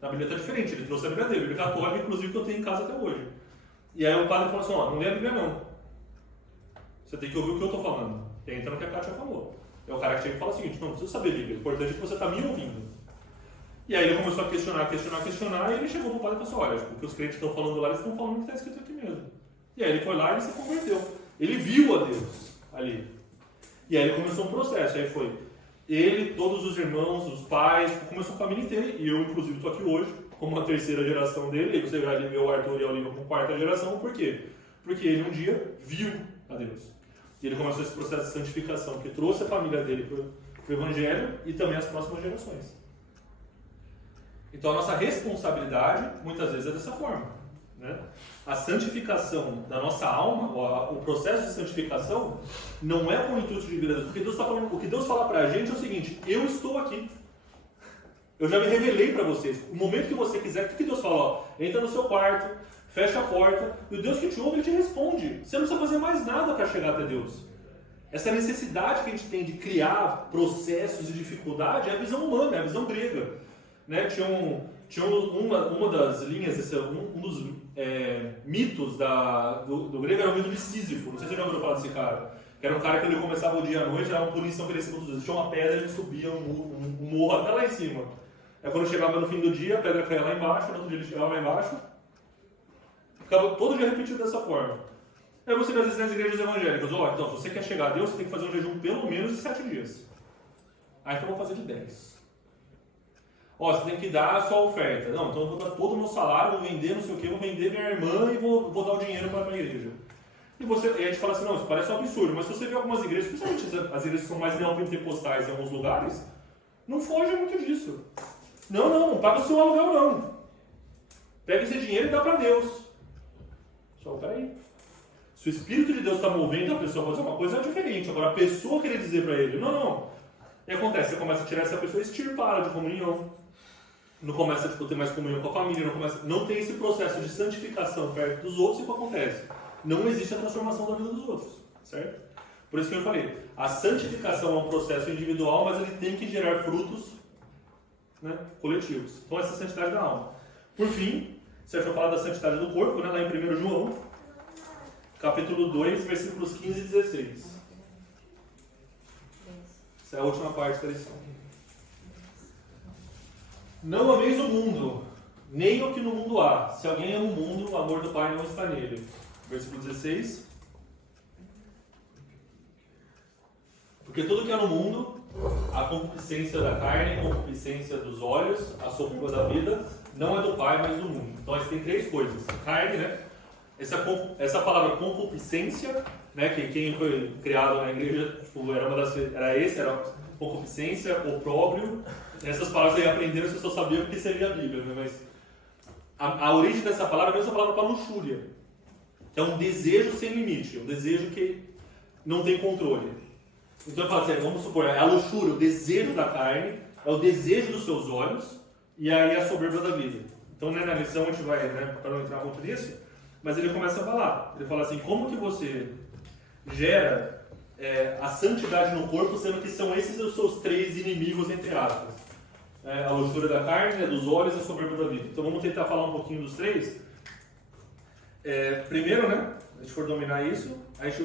Na Bíblia está diferente, ele trouxe a Bíblia dele, a Bíblia católica, inclusive, que eu tenho em casa até hoje. E aí o padre falou assim, não lê a Bíblia não. Você tem que ouvir o que eu estou falando. E aí entra no que a Kátia falou. É o cara que chega e fala o seguinte, não precisa saber Bíblia, o importante é que você está me ouvindo. E aí ele começou a questionar, e ele chegou pro padre e falou assim, olha, o que os crentes estão falando lá, eles estão falando o que está escrito aqui mesmo. E aí ele foi lá e ele se converteu. Ele viu a Deus ali. E aí ele começou um processo, aí foi ele, todos os irmãos, os pais, começou a família inteira, e eu inclusive estou aqui hoje, como a terceira geração dele, e você vai ver o Arthur e a Olivia como quarta geração, por quê? Porque ele um dia viu a Deus. E ele começou esse processo de santificação, que trouxe a família dele para o Evangelho e também as próximas gerações. Então a nossa responsabilidade, muitas vezes, é dessa forma. Né? A santificação da nossa alma, o processo de santificação, não é com o intuito de vida de Deus. Porque Deus está falando, o que Deus fala para a gente é o seguinte, eu estou aqui. Eu já me revelei para vocês. O momento que você quiser, o que Deus fala? Ó, entra no seu quarto, fecha a porta, e o Deus que te ouve, Ele te responde. Você não precisa fazer mais nada para chegar até Deus. Essa necessidade que a gente tem de criar processos de dificuldade é a visão humana, é a visão grega. Né? Tinha uma das linhas, um dos mitos do grego era o mito de Sísifo. Não sei se você já ouviu falar desse cara. Que era um cara que ele começava o dia à noite, era uma punição que ele recebia todos os dias. Tinha uma pedra, ele subia um morro até lá em cima. Aí quando chegava no fim do dia, a pedra caía lá embaixo, no outro dia ele chegava lá embaixo. Ficava todo dia repetido dessa forma. Aí você vê às vezes nas igrejas evangélicas, então se você quer chegar a Deus, você tem que fazer um jejum pelo menos de 7 dias. Aí então eu vou fazer de 10. Você tem que dar a sua oferta. Não, então eu vou dar todo o meu salário, vou vender não sei o que, vou vender minha irmã e vou dar o dinheiro para a igreja. E a gente fala assim, não, isso parece um absurdo, mas se você vê algumas igrejas, principalmente as igrejas que são mais neopentecostais em alguns lugares, não foge muito disso. Não paga o seu aluguel não. Pega esse dinheiro e dá para Deus. Só, peraí. Se o Espírito de Deus está movendo a pessoa a fazer uma coisa, é diferente. Agora a pessoa querer dizer para ele, não. E acontece, você começa a tirar essa pessoa e extirpá-la de comunhão. Não começa a ter mais comunhão com a família, não tem esse processo de santificação perto dos outros, e o que acontece? Não existe a transformação da vida dos outros, certo? Por isso que eu falei, a santificação é um processo individual, mas ele tem que gerar frutos, né, coletivos. Então essa é a santidade da alma. Por fim, se eu falar da santidade do corpo, né, lá em 1 João, capítulo 2, versículos 15 e 16. Essa é a última parte da lição. Não ameis o mundo, nem o que no mundo há. Se alguém ama o mundo, o amor do Pai não está nele. Versículo 16. Porque tudo que há no mundo, a concupiscência da carne, a concupiscência dos olhos, a soberba da vida, não é do Pai, mas do mundo. Então, tem 3 coisas. Carne, né? Essa palavra concupiscência, né? Que quem foi criado na igreja, era concupiscência, opróbrio. Essas palavras aí aprenderam, você só sabia porque seria a Bíblia, né? Mas a origem dessa palavra é a mesma palavra para luxúria. Que é um desejo sem limite, um desejo que não tem controle. Então eu falo assim, vamos supor, é a luxúria, o desejo da carne, é o desejo dos seus olhos, e aí a soberba da vida. Então, né, na lição a gente vai, né, para não entrar muito nisso, mas ele começa a falar. Ele fala assim, como que você gera a santidade no corpo, sendo que são esses os seus três inimigos, entre aspas. A luxúria da carne, dos olhos e a soberba da vida. Então vamos tentar falar um pouquinho dos três. Primeiro, né, a gente for dominar isso, a gente,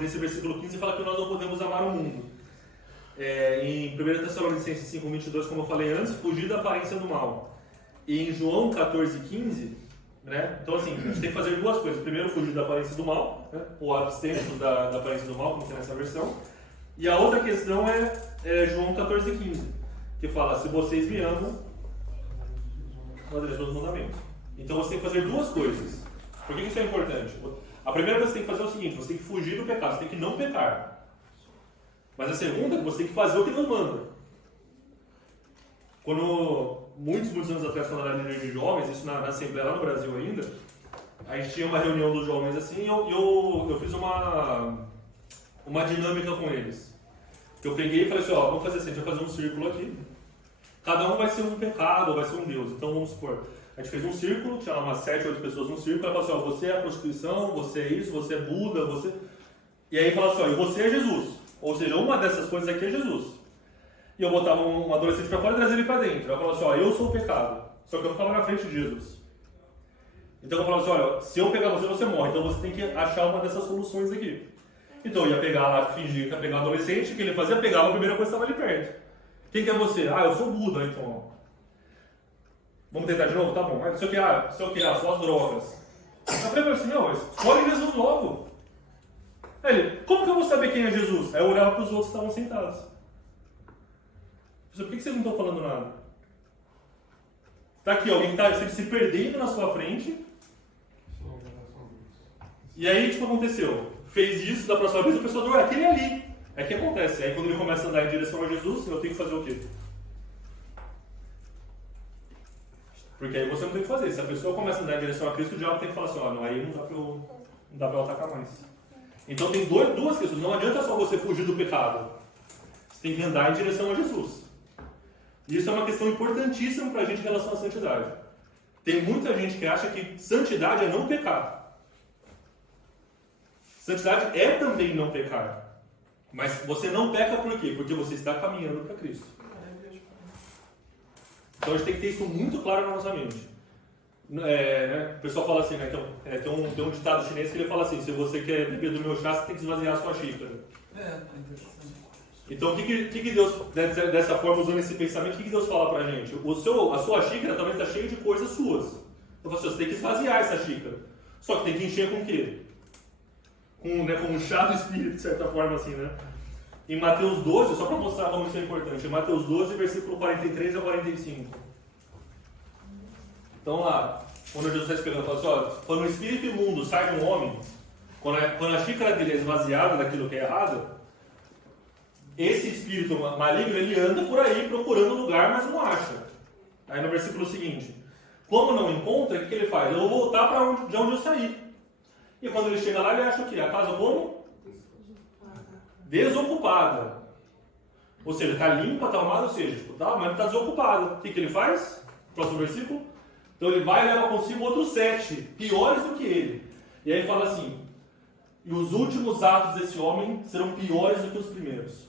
nesse versículo 15 fala que nós não podemos amar o mundo. Em 1 Tessalonicenses 5:22, como eu falei antes, fugir da aparência do mal. E em João 14:15, né, então assim, a gente tem que fazer duas coisas. Primeiro, fugir da aparência do mal, né, ou abster-nos da aparência do mal, como tem nessa versão. E a outra questão é João 14:15, que fala, se vocês me amam, guardareis meus mandamentos. Então você tem que fazer duas coisas. Por que isso é importante? A primeira coisa que você tem que fazer é o seguinte, você tem que fugir do pecado, você tem que não pecar. Mas a segunda é que você tem que fazer o que Deus manda. Quando, muitos anos atrás, quando eu era líder de jovens, isso na Assembleia lá no Brasil ainda, a gente tinha uma reunião dos jovens assim e eu fiz uma dinâmica com eles. Eu peguei e falei assim, vamos fazer assim, a gente vai fazer um círculo aqui. Cada um vai ser um pecado, vai ser um Deus. Então vamos supor, a gente fez um círculo, tinha umas 7, 8 pessoas no círculo, e falou assim, você é a prostituição, você é isso, você é Buda, você... E aí fala assim, e você é Jesus. Ou seja, uma dessas coisas aqui é Jesus. E eu botava um adolescente para fora e trazia ele para dentro. Eu falava assim, eu sou o pecado. Só que eu ficava na frente de Jesus. Então eu falava assim, se eu pegar você, você morre. Então você tem que achar uma dessas soluções aqui. Então eu ia pegar lá, fingir que ia pegar o adolescente, o que ele fazia? Pegava a primeira coisa que estava ali perto. Quem que é você? Eu sou Buda, então. Vamos tentar de novo? Tá bom. Não sei o que, só as drogas. Eu falei assim, escolhe Jesus logo. Aí ele, como que eu vou saber quem é Jesus? Aí eu olhava para os outros que estavam sentados. Por que vocês não estão falando nada? Está aqui alguém que está se perdendo na sua frente. E aí, aconteceu. Fez isso, da próxima vez a pessoa falou, aquele ali. É que acontece. Aí quando ele começa a andar em direção a Jesus, eu tenho que fazer o quê? Porque aí você não tem que fazer. Se a pessoa começa a andar em direção a Cristo, o diabo tem que falar assim, aí não dá para eu atacar mais. Então tem duas questões. Não adianta só você fugir do pecado. Você tem que andar em direção a Jesus. E isso é uma questão importantíssima para a gente em relação à santidade. Tem muita gente que acha que santidade é não pecar. Santidade é também não pecar. Mas você não peca por quê? Porque você está caminhando para Cristo. Então a gente tem que ter isso muito claro na nossa mente. O pessoal fala assim, né? Tem um ditado chinês que ele fala assim, se você quer beber do meu chá, você tem que esvaziar a sua xícara. Interessante. Então o que Deus, dessa forma, usando esse pensamento, o que Deus fala pra gente? A sua xícara também está cheia de coisas suas. Então você tem que esvaziar essa xícara. Só que tem que encher com o quê? Com o chá do Espírito, de certa forma assim, né? Em Mateus 12, só para mostrar como isso é importante, em Mateus 12, versículo 43 a 45. Então lá, quando Jesus está explicando, fala assim, quando o espírito imundo sai de um homem, quando a xícara dele é esvaziada daquilo que é errado, esse espírito maligno, ele anda por aí procurando lugar, mas não acha. Aí no versículo seguinte, como não encontra, o que ele faz? Eu vou voltar de onde eu saí. E quando ele chega lá, ele acha o quê? A casa como? Desocupada. Ou seja, está limpa, está arrumada, ou seja, mas está desocupada. O que ele faz? Próximo versículo. Então ele vai e leva consigo outros 7, piores do que ele. E aí fala assim, e os últimos atos desse homem serão piores do que os primeiros.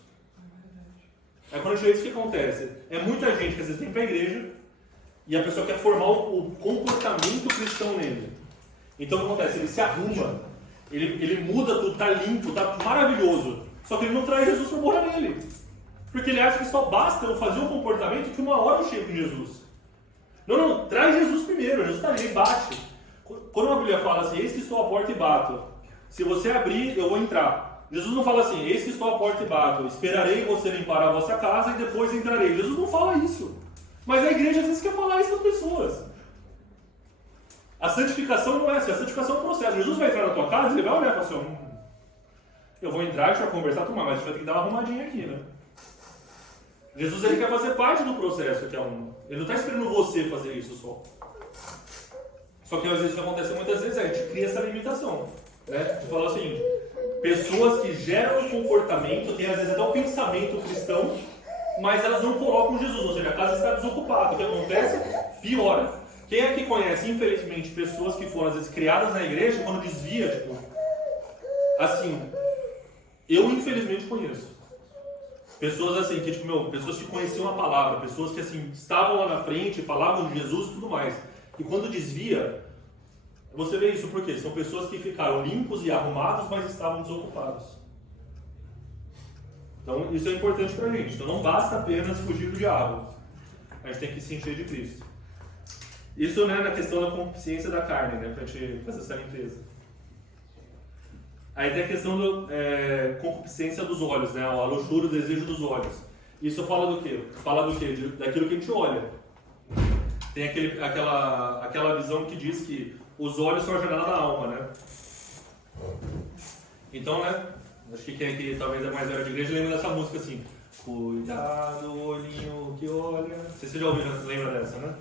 Aí quando chega isso, o que acontece? É muita gente que às vezes vem para a igreja e a pessoa quer formar o comportamento cristão nele. Então o que acontece? Ele se arruma, ele muda tudo, está limpo, está maravilhoso. Só que ele não traz Jesus para morar nele. Porque ele acha que só basta eu fazer um comportamento que uma hora eu chego em Jesus. Não, traz Jesus primeiro, Jesus está ali, bate. Quando a Bíblia fala assim, eis que estou à porta e bato. Se você abrir, eu vou entrar. Jesus não fala assim, eis que estou à porta e bato. Esperarei você limpar a vossa casa e depois entrarei. Jesus não fala isso. Mas a igreja às vezes quer falar isso para as pessoas. A santificação não é assim, a santificação é um processo. Jesus vai entrar na tua casa e ele vai olhar e falar assim, eu vou entrar, a gente vai conversar, mas a gente vai ter que dar uma arrumadinha aqui, né? Jesus ele quer fazer parte do processo que é um. Ele não está esperando você fazer isso só. Só que às vezes o que acontece muitas vezes é a gente cria essa limitação. Né? A gente fala assim, pessoas que geram um comportamento, têm às vezes até um pensamento cristão, mas elas não colocam Jesus, ou seja, a casa está desocupada. O que acontece? Piora. Quem é que conhece, infelizmente, pessoas que foram às vezes criadas na igreja quando desvia, tipo, assim, eu infelizmente conheço. Pessoas assim, que tipo, pessoas que conheciam a palavra, pessoas que assim, estavam lá na frente, falavam de Jesus e tudo mais. E quando desvia, você vê isso por quê? São pessoas que ficaram limpos e arrumados, mas estavam desocupados. Então isso é importante pra gente. Então não basta apenas fugir do diabo. A gente tem que se encher de Cristo. Isso, né, na questão da consciência da carne, né, pra gente fazer essa limpeza. Aí tem a questão da concupiscência dos olhos, né, a luxúria, o desejo dos olhos. Isso fala do quê? Fala do quê? Daquilo que a gente olha. Tem aquela visão que diz que os olhos são a janela da alma, né? Então, né, acho que quem aqui talvez é mais velho de igreja lembra dessa música assim: cuidado, olhinho que olha. Não sei se você já ouviu, lembra dessa, né?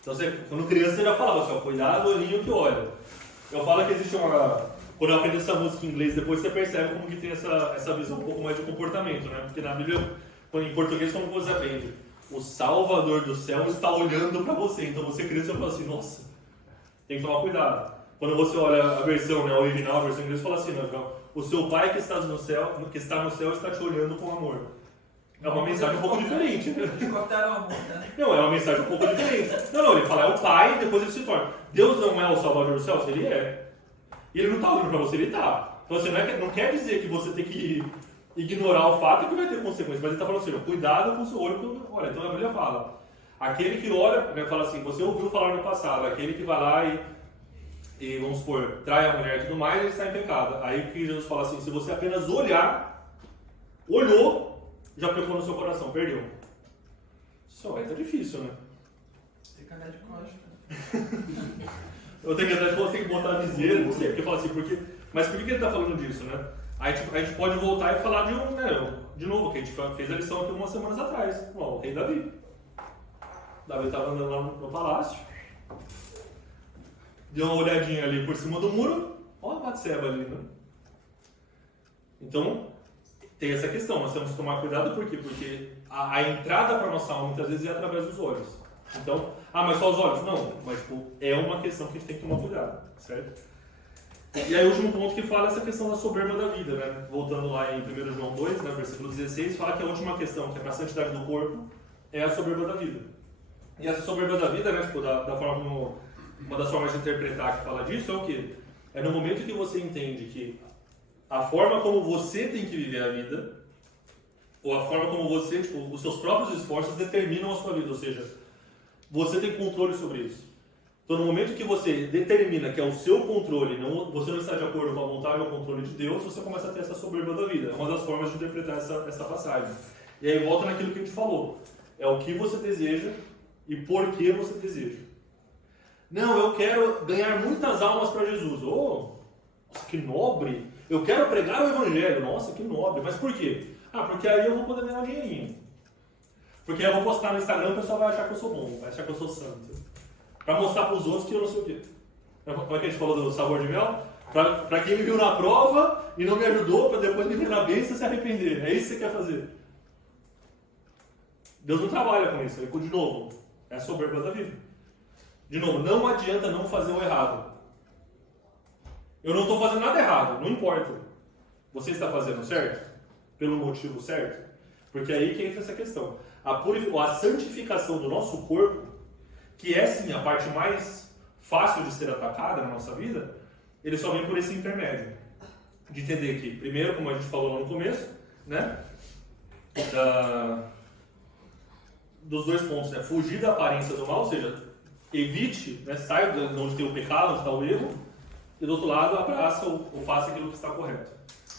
Então, quando criança, você já falava assim: cuidado, olhinho que olha. Eu falo que existe uma. Quando eu aprendi essa música em inglês, depois você percebe como que tem essa visão um pouco mais de comportamento, né? Porque na Bíblia, em português, como você aprende? O Salvador do céu está olhando para você. Então, você criança fala assim: nossa, tem que tomar cuidado. Quando você olha a versão, né, original, a versão em inglês, fala assim: não, o seu pai que está no céu está te olhando com amor. É uma mensagem um pouco diferente, né? Cortaram o amor, né? Não, é uma mensagem um pouco diferente. Não, ele fala, é o pai, depois ele se torna. Deus não é o Salvador dos céus? Ele é. E ele não está olhando para você, ele está. Então, assim, não quer dizer que você tem que ignorar o fato que vai ter consequências, mas ele está falando assim: cuidado com o seu olho. Olha, então a Bíblia fala: aquele que olha, né, fala assim, você ouviu falar no passado, aquele que vai lá e vamos supor, trai a mulher e tudo mais, ele está em pecado. Aí que Jesus fala assim: se você apenas olhou, já pecou no seu coração, perdeu. Isso aí tá difícil, né? Tem que andar de costas. Eu tenho que andar de costas, tem que botar a viseira, não sei, porque fala assim, mas por que ele está falando disso, né? Aí a gente pode voltar e falar de novo, que a gente fez a lição aqui umas semanas atrás. O rei Davi. Davi estava andando lá no palácio, deu uma olhadinha ali por cima do muro, olha a Batseba ali, né? Então, tem essa questão, nós temos que tomar cuidado, por quê? Porque a entrada para a nossa alma muitas vezes é através dos olhos. Então, mas só os olhos? Não, mas tipo, é uma questão que a gente tem que tomar cuidado, certo? E aí o último ponto que fala é essa questão da soberba da vida, né? Voltando lá em 1 João 2, né, versículo 16, fala que a última questão, que é para a santidade do corpo, é a soberba da vida. E essa soberba da vida, né, tipo, da forma como, uma das formas de interpretar que fala disso é o quê? É no momento que você entende que a forma como você tem que viver a vida, ou a forma como você, tipo, os seus próprios esforços determinam a sua vida, ou seja, você tem controle sobre isso. Então, no momento que você determina que é o seu controle, você não está de acordo com a vontade ou o controle de Deus, você começa a ter essa soberba da vida. É uma das formas de interpretar essa passagem. E aí volta naquilo que a gente falou. É o que você deseja e por que você deseja. Não, eu quero ganhar muitas almas para Jesus. Oh, que nobre! Eu quero pregar o Evangelho. Nossa, que nobre! Mas por quê? Porque aí eu vou poder ganhar um dinheirinho. Porque aí eu vou postar no Instagram e o pessoal vai achar que eu sou bom, vai achar que eu sou santo. Para mostrar para os outros que eu não sei o quê. Como é que a gente falou do sabor de mel? Para quem me viu na prova e não me ajudou, para depois me ver na bênção e se arrepender. É isso que você quer fazer. Deus não trabalha com isso. De novo, é a soberba da vida. De novo, não adianta não fazer o errado. Eu não estou fazendo nada errado, não importa. Você está fazendo certo? Pelo motivo certo? Porque é aí que entra essa questão. A santificação do nosso corpo, que é sim a parte mais fácil de ser atacada na nossa vida, ele só vem por esse intermédio. De entender que, primeiro, como a gente falou lá no começo, né? Dos dois pontos, né? Fugir da aparência do mal, ou seja, evite, né? Saia de onde tem o pecado, onde está o erro, e do outro lado, abraça ou faça aquilo que está correto.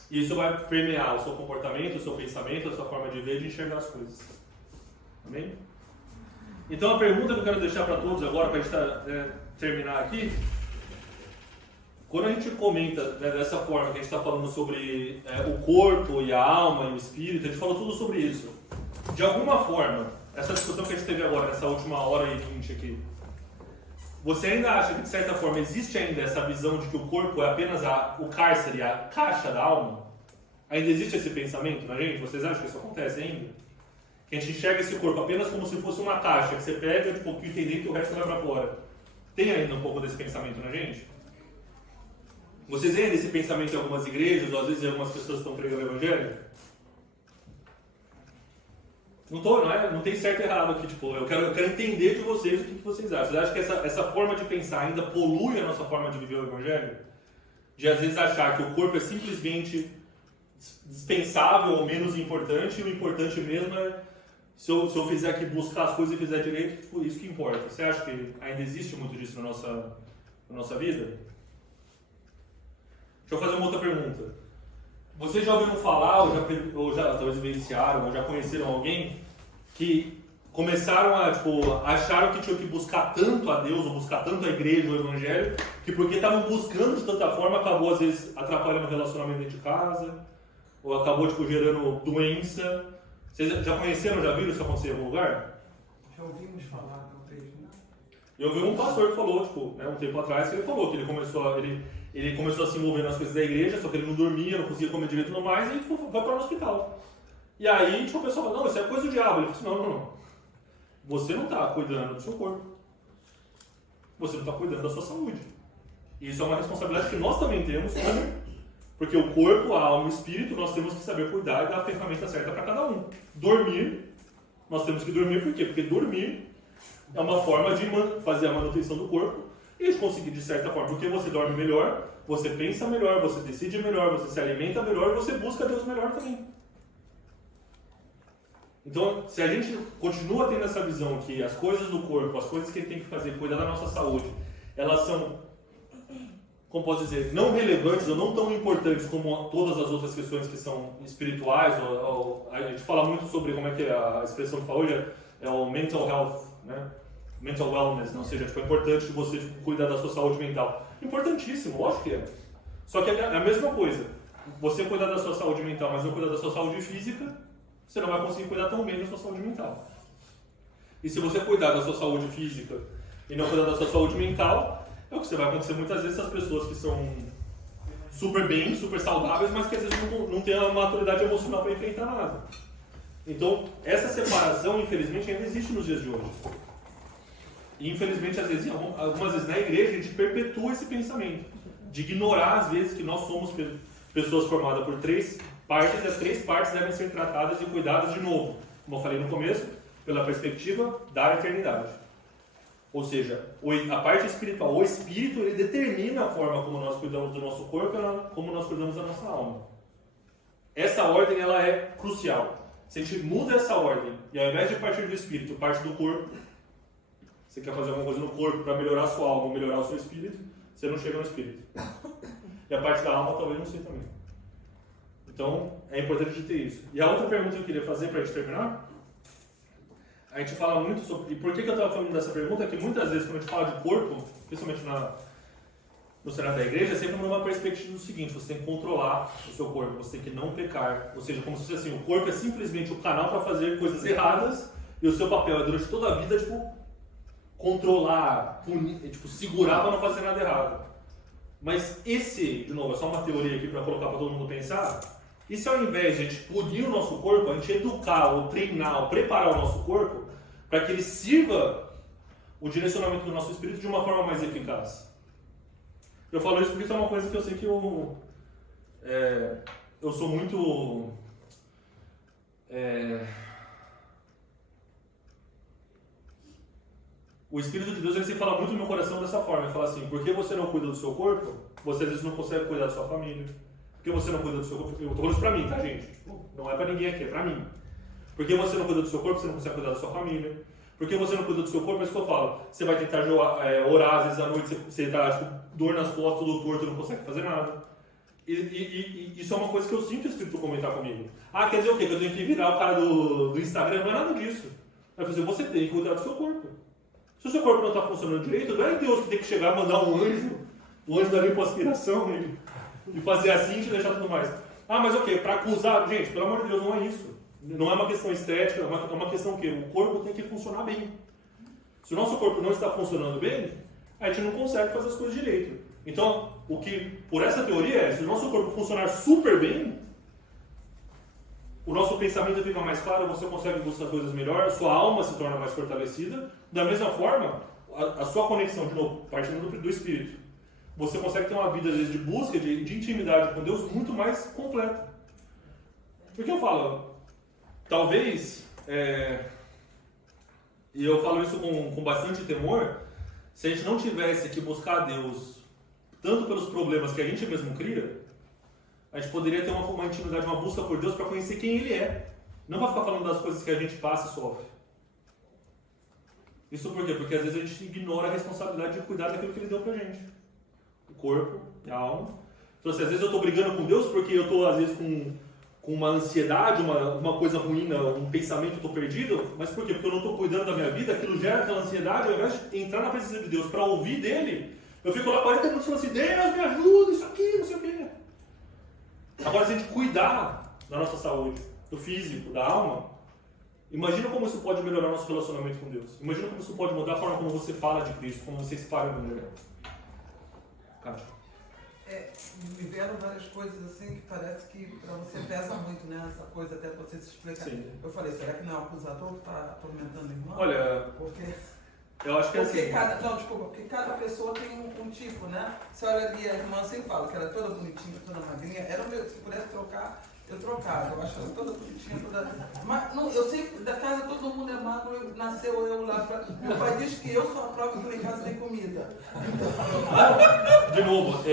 E isso vai permear o seu comportamento, o seu pensamento, a sua forma de ver e de enxergar as coisas. Amém? Então a pergunta que eu quero deixar para todos agora, para a gente terminar aqui, quando a gente comenta, né, dessa forma que a gente está falando sobre o corpo e a alma e o espírito, a gente falou tudo sobre isso. De alguma forma, essa discussão que a gente teve agora, nessa última hora e 20 aqui, você ainda acha que, de certa forma, existe ainda essa visão de que o corpo é apenas o cárcere, a caixa da alma? Ainda existe esse pensamento na gente? Vocês acham que isso acontece ainda? Que a gente enxerga esse corpo apenas como se fosse uma caixa que você pega, tipo, que tem dentro e o resto vai para fora. Tem ainda um pouco desse pensamento na gente? Vocês veem esse pensamento em algumas igrejas, ou às vezes em algumas pessoas que estão pregando o evangelho? Não tem certo e errado aqui, tipo, eu quero entender de vocês o que vocês acham. Vocês acham que essa forma de pensar ainda polui a nossa forma de viver o evangelho? De às vezes achar que o corpo é simplesmente dispensável ou menos importante, e o importante mesmo é se eu fizer aqui buscar as coisas e fizer direito, tipo, isso que importa. Você acha que ainda existe muito disso na nossa vida? Deixa eu fazer uma outra pergunta. Vocês já ouviram falar, ou já talvez vivenciaram, ou já conheceram alguém que começaram a, tipo, acharam que tinham que buscar tanto a Deus, ou buscar tanto a igreja, ou o evangelho, que porque estavam buscando de tanta forma, acabou às vezes atrapalhando o relacionamento dentro de casa, ou acabou, tipo, gerando doença. Vocês já conheceram, já viram isso acontecer em algum lugar? Já ouvimos falar, talvez, né? Eu vi um pastor que falou, tipo, né, um tempo atrás, que ele falou que ele começou a se envolver nas coisas da igreja, só que ele não dormia, não conseguia comer direito e tudo mais, e tipo, vai para o hospital. E aí, tipo, o pessoal falou, não, isso é coisa do diabo. Ele falou assim, não. Você não está cuidando do seu corpo. Você não está cuidando da sua saúde. E isso é uma responsabilidade que nós também temos, porque o corpo, a alma e o espírito, nós temos que saber cuidar e dar a ferramenta certa para cada um. Dormir, nós temos que dormir por quê? Porque dormir é uma forma de fazer a manutenção do corpo e de conseguir, de certa forma, porque você dorme melhor, você pensa melhor, você decide melhor, você se alimenta melhor e você busca Deus melhor também. Então, se a gente continua tendo essa visão que as coisas do corpo, as coisas que a gente tem que fazer, cuidar da nossa saúde, elas são, como posso dizer, não relevantes ou não tão importantes como todas as outras questões que são espirituais, ou a gente fala muito sobre, como é que é a expressão que fala hoje, é o mental health, né? Mental wellness, ou seja, tipo, é importante você cuidar da sua saúde mental. Importantíssimo, lógico que é. Só que é a mesma coisa. Você cuidar da sua saúde mental, mas não cuidar da sua saúde física, você não vai conseguir cuidar tão bem da sua saúde mental. E se você cuidar da sua saúde física e não cuidar da sua saúde mental, é o que vai acontecer muitas vezes essas pessoas que são super bem, super saudáveis, mas que às vezes não têm a maturidade emocional para enfrentar nada. Então, essa separação, infelizmente, ainda existe nos dias de hoje. E, infelizmente, às vezes, algumas vezes na igreja, a gente perpetua esse pensamento de ignorar, às vezes, que nós somos pessoas formadas por 3 partes e as 3 partes devem ser tratadas e cuidadas de novo, como eu falei no começo, pela perspectiva da eternidade. Ou seja, a parte espiritual, o espírito, ele determina a forma como nós cuidamos do nosso corpo e como nós cuidamos da nossa alma. Essa ordem, ela é crucial. Se a gente muda essa ordem, e ao invés de partir do espírito, parte do corpo, você quer fazer alguma coisa no corpo para melhorar a sua alma ou melhorar o seu espírito, você não chega no espírito. E a parte da alma talvez não sei também. Então, é importante de ter isso. E a outra pergunta que eu queria fazer para a gente terminar, a gente fala muito sobre... E por que eu estava falando dessa pergunta? É que muitas vezes, quando a gente fala de corpo, principalmente no cenário da igreja, é sempre numa perspectiva do seguinte: você tem que controlar o seu corpo, você tem que não pecar. Ou seja, como se fosse assim, o corpo é simplesmente o canal para fazer coisas erradas e o seu papel é, durante toda a vida, tipo, controlar, punir, tipo, segurar para não fazer nada errado. Mas de novo, é só uma teoria aqui para colocar para todo mundo pensar. E se ao invés de a gente punir o nosso corpo, a gente educar, ou treinar, ou preparar o nosso corpo para que ele sirva o direcionamento do nosso espírito de uma forma mais eficaz? Eu falo isso porque isso é uma coisa que eu sei que eu sou muito... O Espírito de Deus, ele sempre fala muito no meu coração dessa forma. Ele fala assim: por que você não cuida do seu corpo? Você às vezes não consegue cuidar da sua família. Por que você não cuida do seu corpo? Eu tô falando isso pra mim, tá, gente? Tipo, não é pra ninguém aqui, é pra mim. Por que você não cuida do seu corpo? Você não consegue cuidar da sua família. Por que você não cuida do seu corpo? É isso que eu falo. Você vai tentar orar, às vezes à noite, você tá, tipo, dor nas costas, todo torto, não consegue fazer nada. E isso é uma coisa que eu sinto o Espírito comentar comigo. Ah, quer dizer o quê? Que eu tenho que virar o cara do Instagram? Não é nada disso. Vai fazer, você tem que cuidar do seu corpo. Se o seu corpo não está funcionando direito, não é Deus que tem que chegar e mandar um anjo da lipoaspiração e fazer assim e te deixar tudo mais. Ah, mas ok, para acusar, gente, pelo amor de Deus, não é isso. Não é uma questão estética, é uma questão que o corpo tem que funcionar bem. Se o nosso corpo não está funcionando bem, a gente não consegue fazer as coisas direito. Então, o que, por essa teoria, é, se o nosso corpo funcionar super bem, o nosso pensamento fica mais claro, você consegue buscar coisas melhores, sua alma se torna mais fortalecida. Da mesma forma, a sua conexão, de novo, partindo do Espírito, você consegue ter uma vida, às vezes, de busca, de intimidade com Deus muito mais completa. Porque eu falo, talvez, e eu falo isso com bastante temor, se a gente não tivesse que buscar a Deus tanto pelos problemas que a gente mesmo cria, a gente poderia ter uma intimidade, uma busca por Deus para conhecer quem Ele é. Não para ficar falando das coisas que a gente passa e sofre. Isso por quê? Porque às vezes a gente ignora a responsabilidade de cuidar daquilo que Ele deu pra gente. O corpo, a alma. Então, assim, às vezes eu estou brigando com Deus porque eu estou, às vezes, com uma ansiedade, uma coisa ruim, um pensamento, eu estou perdido. Mas por quê? Porque eu não estou cuidando da minha vida, aquilo gera aquela ansiedade. Ao invés de entrar na presença de Deus para ouvir dele, eu fico lá 40 minutos falando assim, Deus, me ajuda, isso aqui, não sei o quê. Agora, se a gente cuidar da nossa saúde, do físico, da alma, imagina como isso pode melhorar nosso relacionamento com Deus. Imagina como isso pode mudar a forma como você fala de Cristo, como você espalha o melhor. Cátia. Me vieram várias coisas assim que parece que para você pesa muito, né? Essa coisa até para você se explicar. Sim. Eu falei, será que não é o acusador que está atormentando o irmão? Olha, Porque... eu acho que é assim. Porque cada pessoa tem um tipo, né? Se olha ali, a irmã sempre fala que era toda bonitinha, toda magrinha. Era o meu, se pudesse trocar, eu trocava. Eu acho ela toda bonitinha, toda. Mas não, eu sei que da casa todo mundo é magro, nasceu eu lá. Meu pai diz que eu sou a prova que lá em casa tem comida. De novo,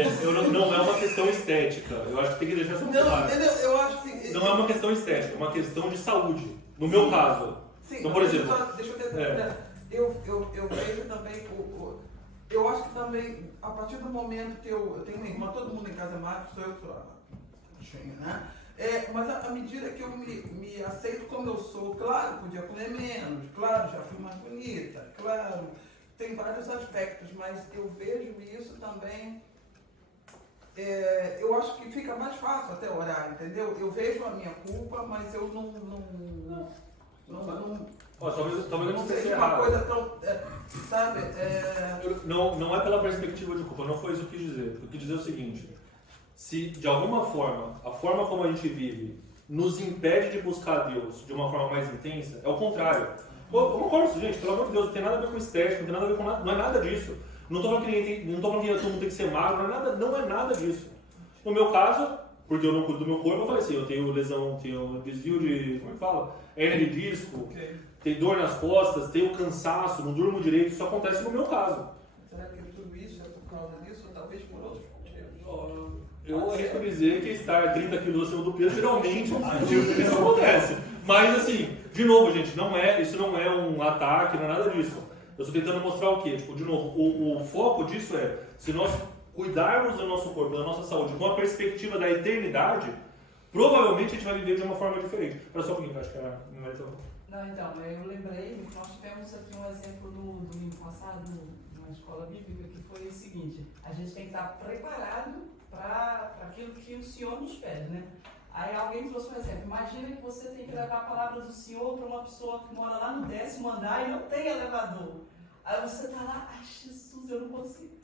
não é uma questão estética. Eu acho que tem que deixar isso claro. Não, entendeu? Eu acho que. Não é uma questão estética, é uma questão de saúde. No meu caso. Sim, então, por exemplo. Deixa eu ter. Eu vejo também, eu acho que também, a partir do momento que eu tenho uma irmã, todo mundo em casa é magro, sou eu que sou cheia, né? Mas à medida que eu me aceito como eu sou, claro, podia comer menos, claro, já fui mais bonita, claro, tem vários aspectos, mas eu vejo isso também, eu acho que fica mais fácil até orar, entendeu? Eu vejo a minha culpa, mas eu não talvez eu não seja seja uma errado. coisa tão, sabe? Não é pela perspectiva de culpa, não foi isso que eu quis dizer. Eu quis dizer o seguinte: se de alguma forma, a forma como a gente vive nos impede de buscar a Deus de uma forma mais intensa, é o contrário. Eu concordo com isso, gente, pelo amor de Deus, não tem nada a ver com estética, não tem nada a ver com nada, não é nada disso. Não estou falando que todo mundo tem que ser magro, não é nada disso. No meu caso, porque eu não cuido do meu corpo, eu falei assim, eu tenho lesão, tenho desvio de, como é que fala? Hernia de disco, tenho dor nas costas, tenho cansaço, não durmo direito, isso acontece no meu caso. Será que tudo isso é por causa disso ou talvez por outros motivos? Eu arrisco dizer que estar 30 quilos acima do peso geralmente é um motivo que isso acontece. Mas assim, de novo, gente, isso não é um ataque, não é nada disso. Eu estou tentando mostrar o quê? Tipo, de novo, o foco disso é, se nós cuidarmos do nosso corpo, da nossa saúde, com a perspectiva da eternidade, provavelmente a gente vai viver de uma forma diferente. Espera só um pouquinho, acho que não é tão... Não, então, eu lembrei que nós tivemos aqui um exemplo no domingo passado, numa escola bíblica, que foi o seguinte: a gente tem que estar preparado para aquilo que o Senhor nos pede, né? Aí alguém trouxe um exemplo: imagina que você tem que levar a palavra do Senhor para uma pessoa que mora lá no 10º andar e não tem elevador. Aí você está lá, ai Jesus, eu não consigo.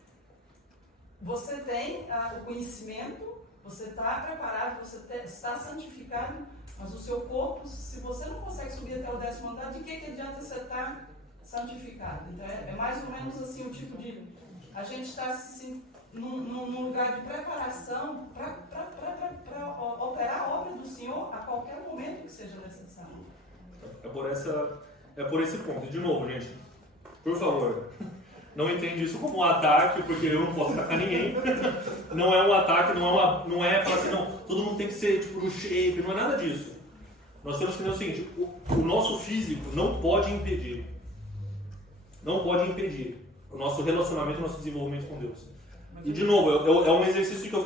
Você tem o conhecimento, você está preparado, você está santificado, mas o seu corpo, se você não consegue subir até o 10º andar, de que adianta você estar santificado? Então é mais ou menos assim o tipo de... A gente está assim, num lugar de preparação para operar a obra do Senhor a qualquer momento que seja necessário. É por esse ponto. De novo, gente, por favor, não entende isso como um ataque, porque eu não posso atacar ninguém. Não é um ataque, não é falar assim, não, todo mundo tem que ser tipo no shape, não é nada disso. Nós temos que entender o seguinte: o nosso físico não pode impedir o nosso relacionamento, o nosso desenvolvimento com Deus. E de novo, é um exercício que eu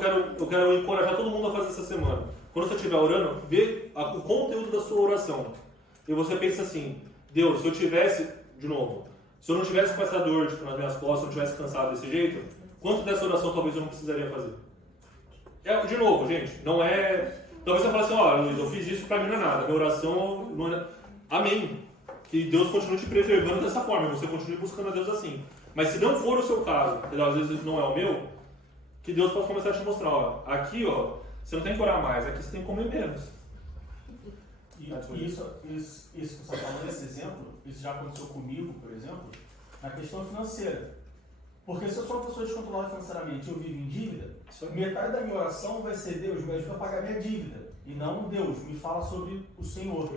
quero encorajar todo mundo a fazer essa semana. Quando você estiver orando, vê o conteúdo da sua oração. E você pensa assim: Deus, se eu tivesse, de novo, se eu não tivesse com essa dor tipo, nas minhas costas, se eu não tivesse cansado desse jeito, quanto dessa oração talvez eu não precisaria fazer? De novo, gente, não é... Talvez você fale assim, Luiz, eu fiz isso, pra mim não é nada, minha oração não é... Amém. Que Deus continue te preservando dessa forma, você continue buscando a Deus assim. Mas se não for o seu caso, que às vezes não é o meu, que Deus possa começar a te mostrar, aqui, você não tem que orar mais, aqui você tem que comer menos. E isso que você está falando, esse exemplo, isso já aconteceu comigo, por exemplo, na questão financeira. Porque se eu sou uma pessoa descontrolada financeiramente e eu vivo em dívida, Isso aí. metade da minha oração vai ser: Deus, me ajuda a pagar minha dívida. E não Deus, me fala sobre o Senhor.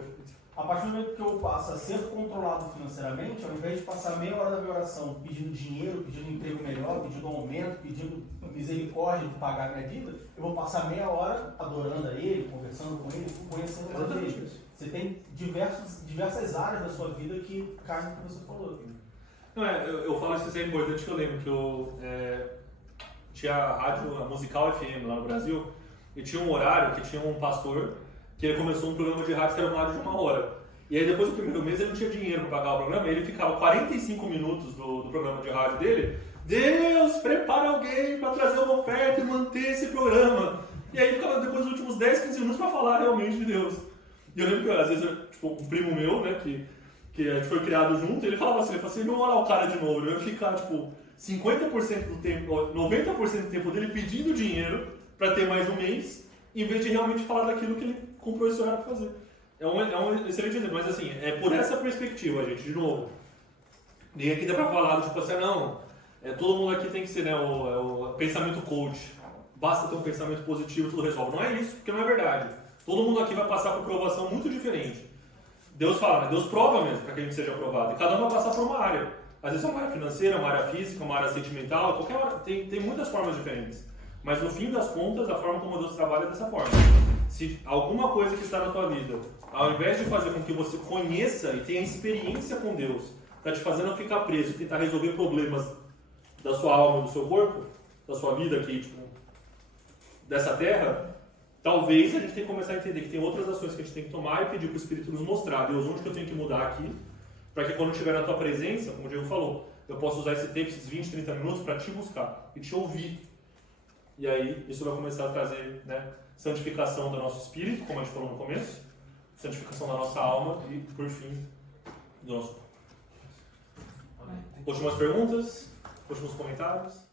A partir do momento que eu passo a ser controlado financeiramente, ao invés de passar meia hora da minha oração pedindo dinheiro, pedindo emprego melhor, pedindo aumento, pedindo misericórdia de pagar minha dívida, eu vou passar meia hora adorando a Ele, conversando com Ele, conhecendo mais Exatamente Ele. isso. Você tem diversas áreas da sua vida que caem no que você falou. Não, eu falo isso, é importante, que eu lembro que eu tinha a rádio musical FM lá no Brasil, e tinha um horário que tinha um pastor que ele começou um programa de rádio que era uma rádio de 1 hora. E aí depois do primeiro mês ele não tinha dinheiro para pagar o programa, e ele ficava 45 minutos do programa de rádio dele: Deus, prepara alguém para trazer uma oferta e manter esse programa. E aí ficava depois dos últimos 10, 15 minutos para falar realmente de Deus. E eu lembro que às vezes, tipo, um primo meu, né, que a gente foi criado junto, ele falava assim, não olha o cara de novo, eu ia ficar, tipo, 50% do tempo, 90% do tempo dele pedindo dinheiro para ter mais um mês, em vez de realmente falar daquilo que ele comprou esse horário para fazer. É um excelente exemplo, mas assim, é por essa perspectiva, gente, de novo. Nem aqui dá pra falar, tipo assim, não, todo mundo aqui tem que ser, né, o pensamento coach. Basta ter um pensamento positivo e tudo resolve. Não é isso, porque não é verdade. Todo mundo aqui vai passar por provação muito diferente. Deus fala, né? Deus prova mesmo para que a gente seja aprovado. E cada um vai passar por uma área. Às vezes é uma área financeira, uma área física, uma área sentimental, qualquer área. Tem muitas formas diferentes. Mas no fim das contas, a forma como Deus trabalha é dessa forma. Se alguma coisa que está na tua vida, ao invés de fazer com que você conheça e tenha experiência com Deus, está te fazendo ficar preso e tentar resolver problemas da sua alma, do seu corpo, da sua vida aqui, tipo, dessa terra, talvez a gente tenha que começar a entender que tem outras ações que a gente tem que tomar e pedir para o Espírito nos mostrar: Deus, onde que eu tenho que mudar aqui, para que quando eu estiver na tua presença, como o Diego falou, eu possa usar esse tempo, esses 20, 30 minutos, para te buscar e te ouvir. E aí, isso vai começar a trazer, né, santificação do nosso espírito, como a gente falou no começo, santificação da nossa alma e, por fim, do nosso corpo. Últimas perguntas? Últimos comentários?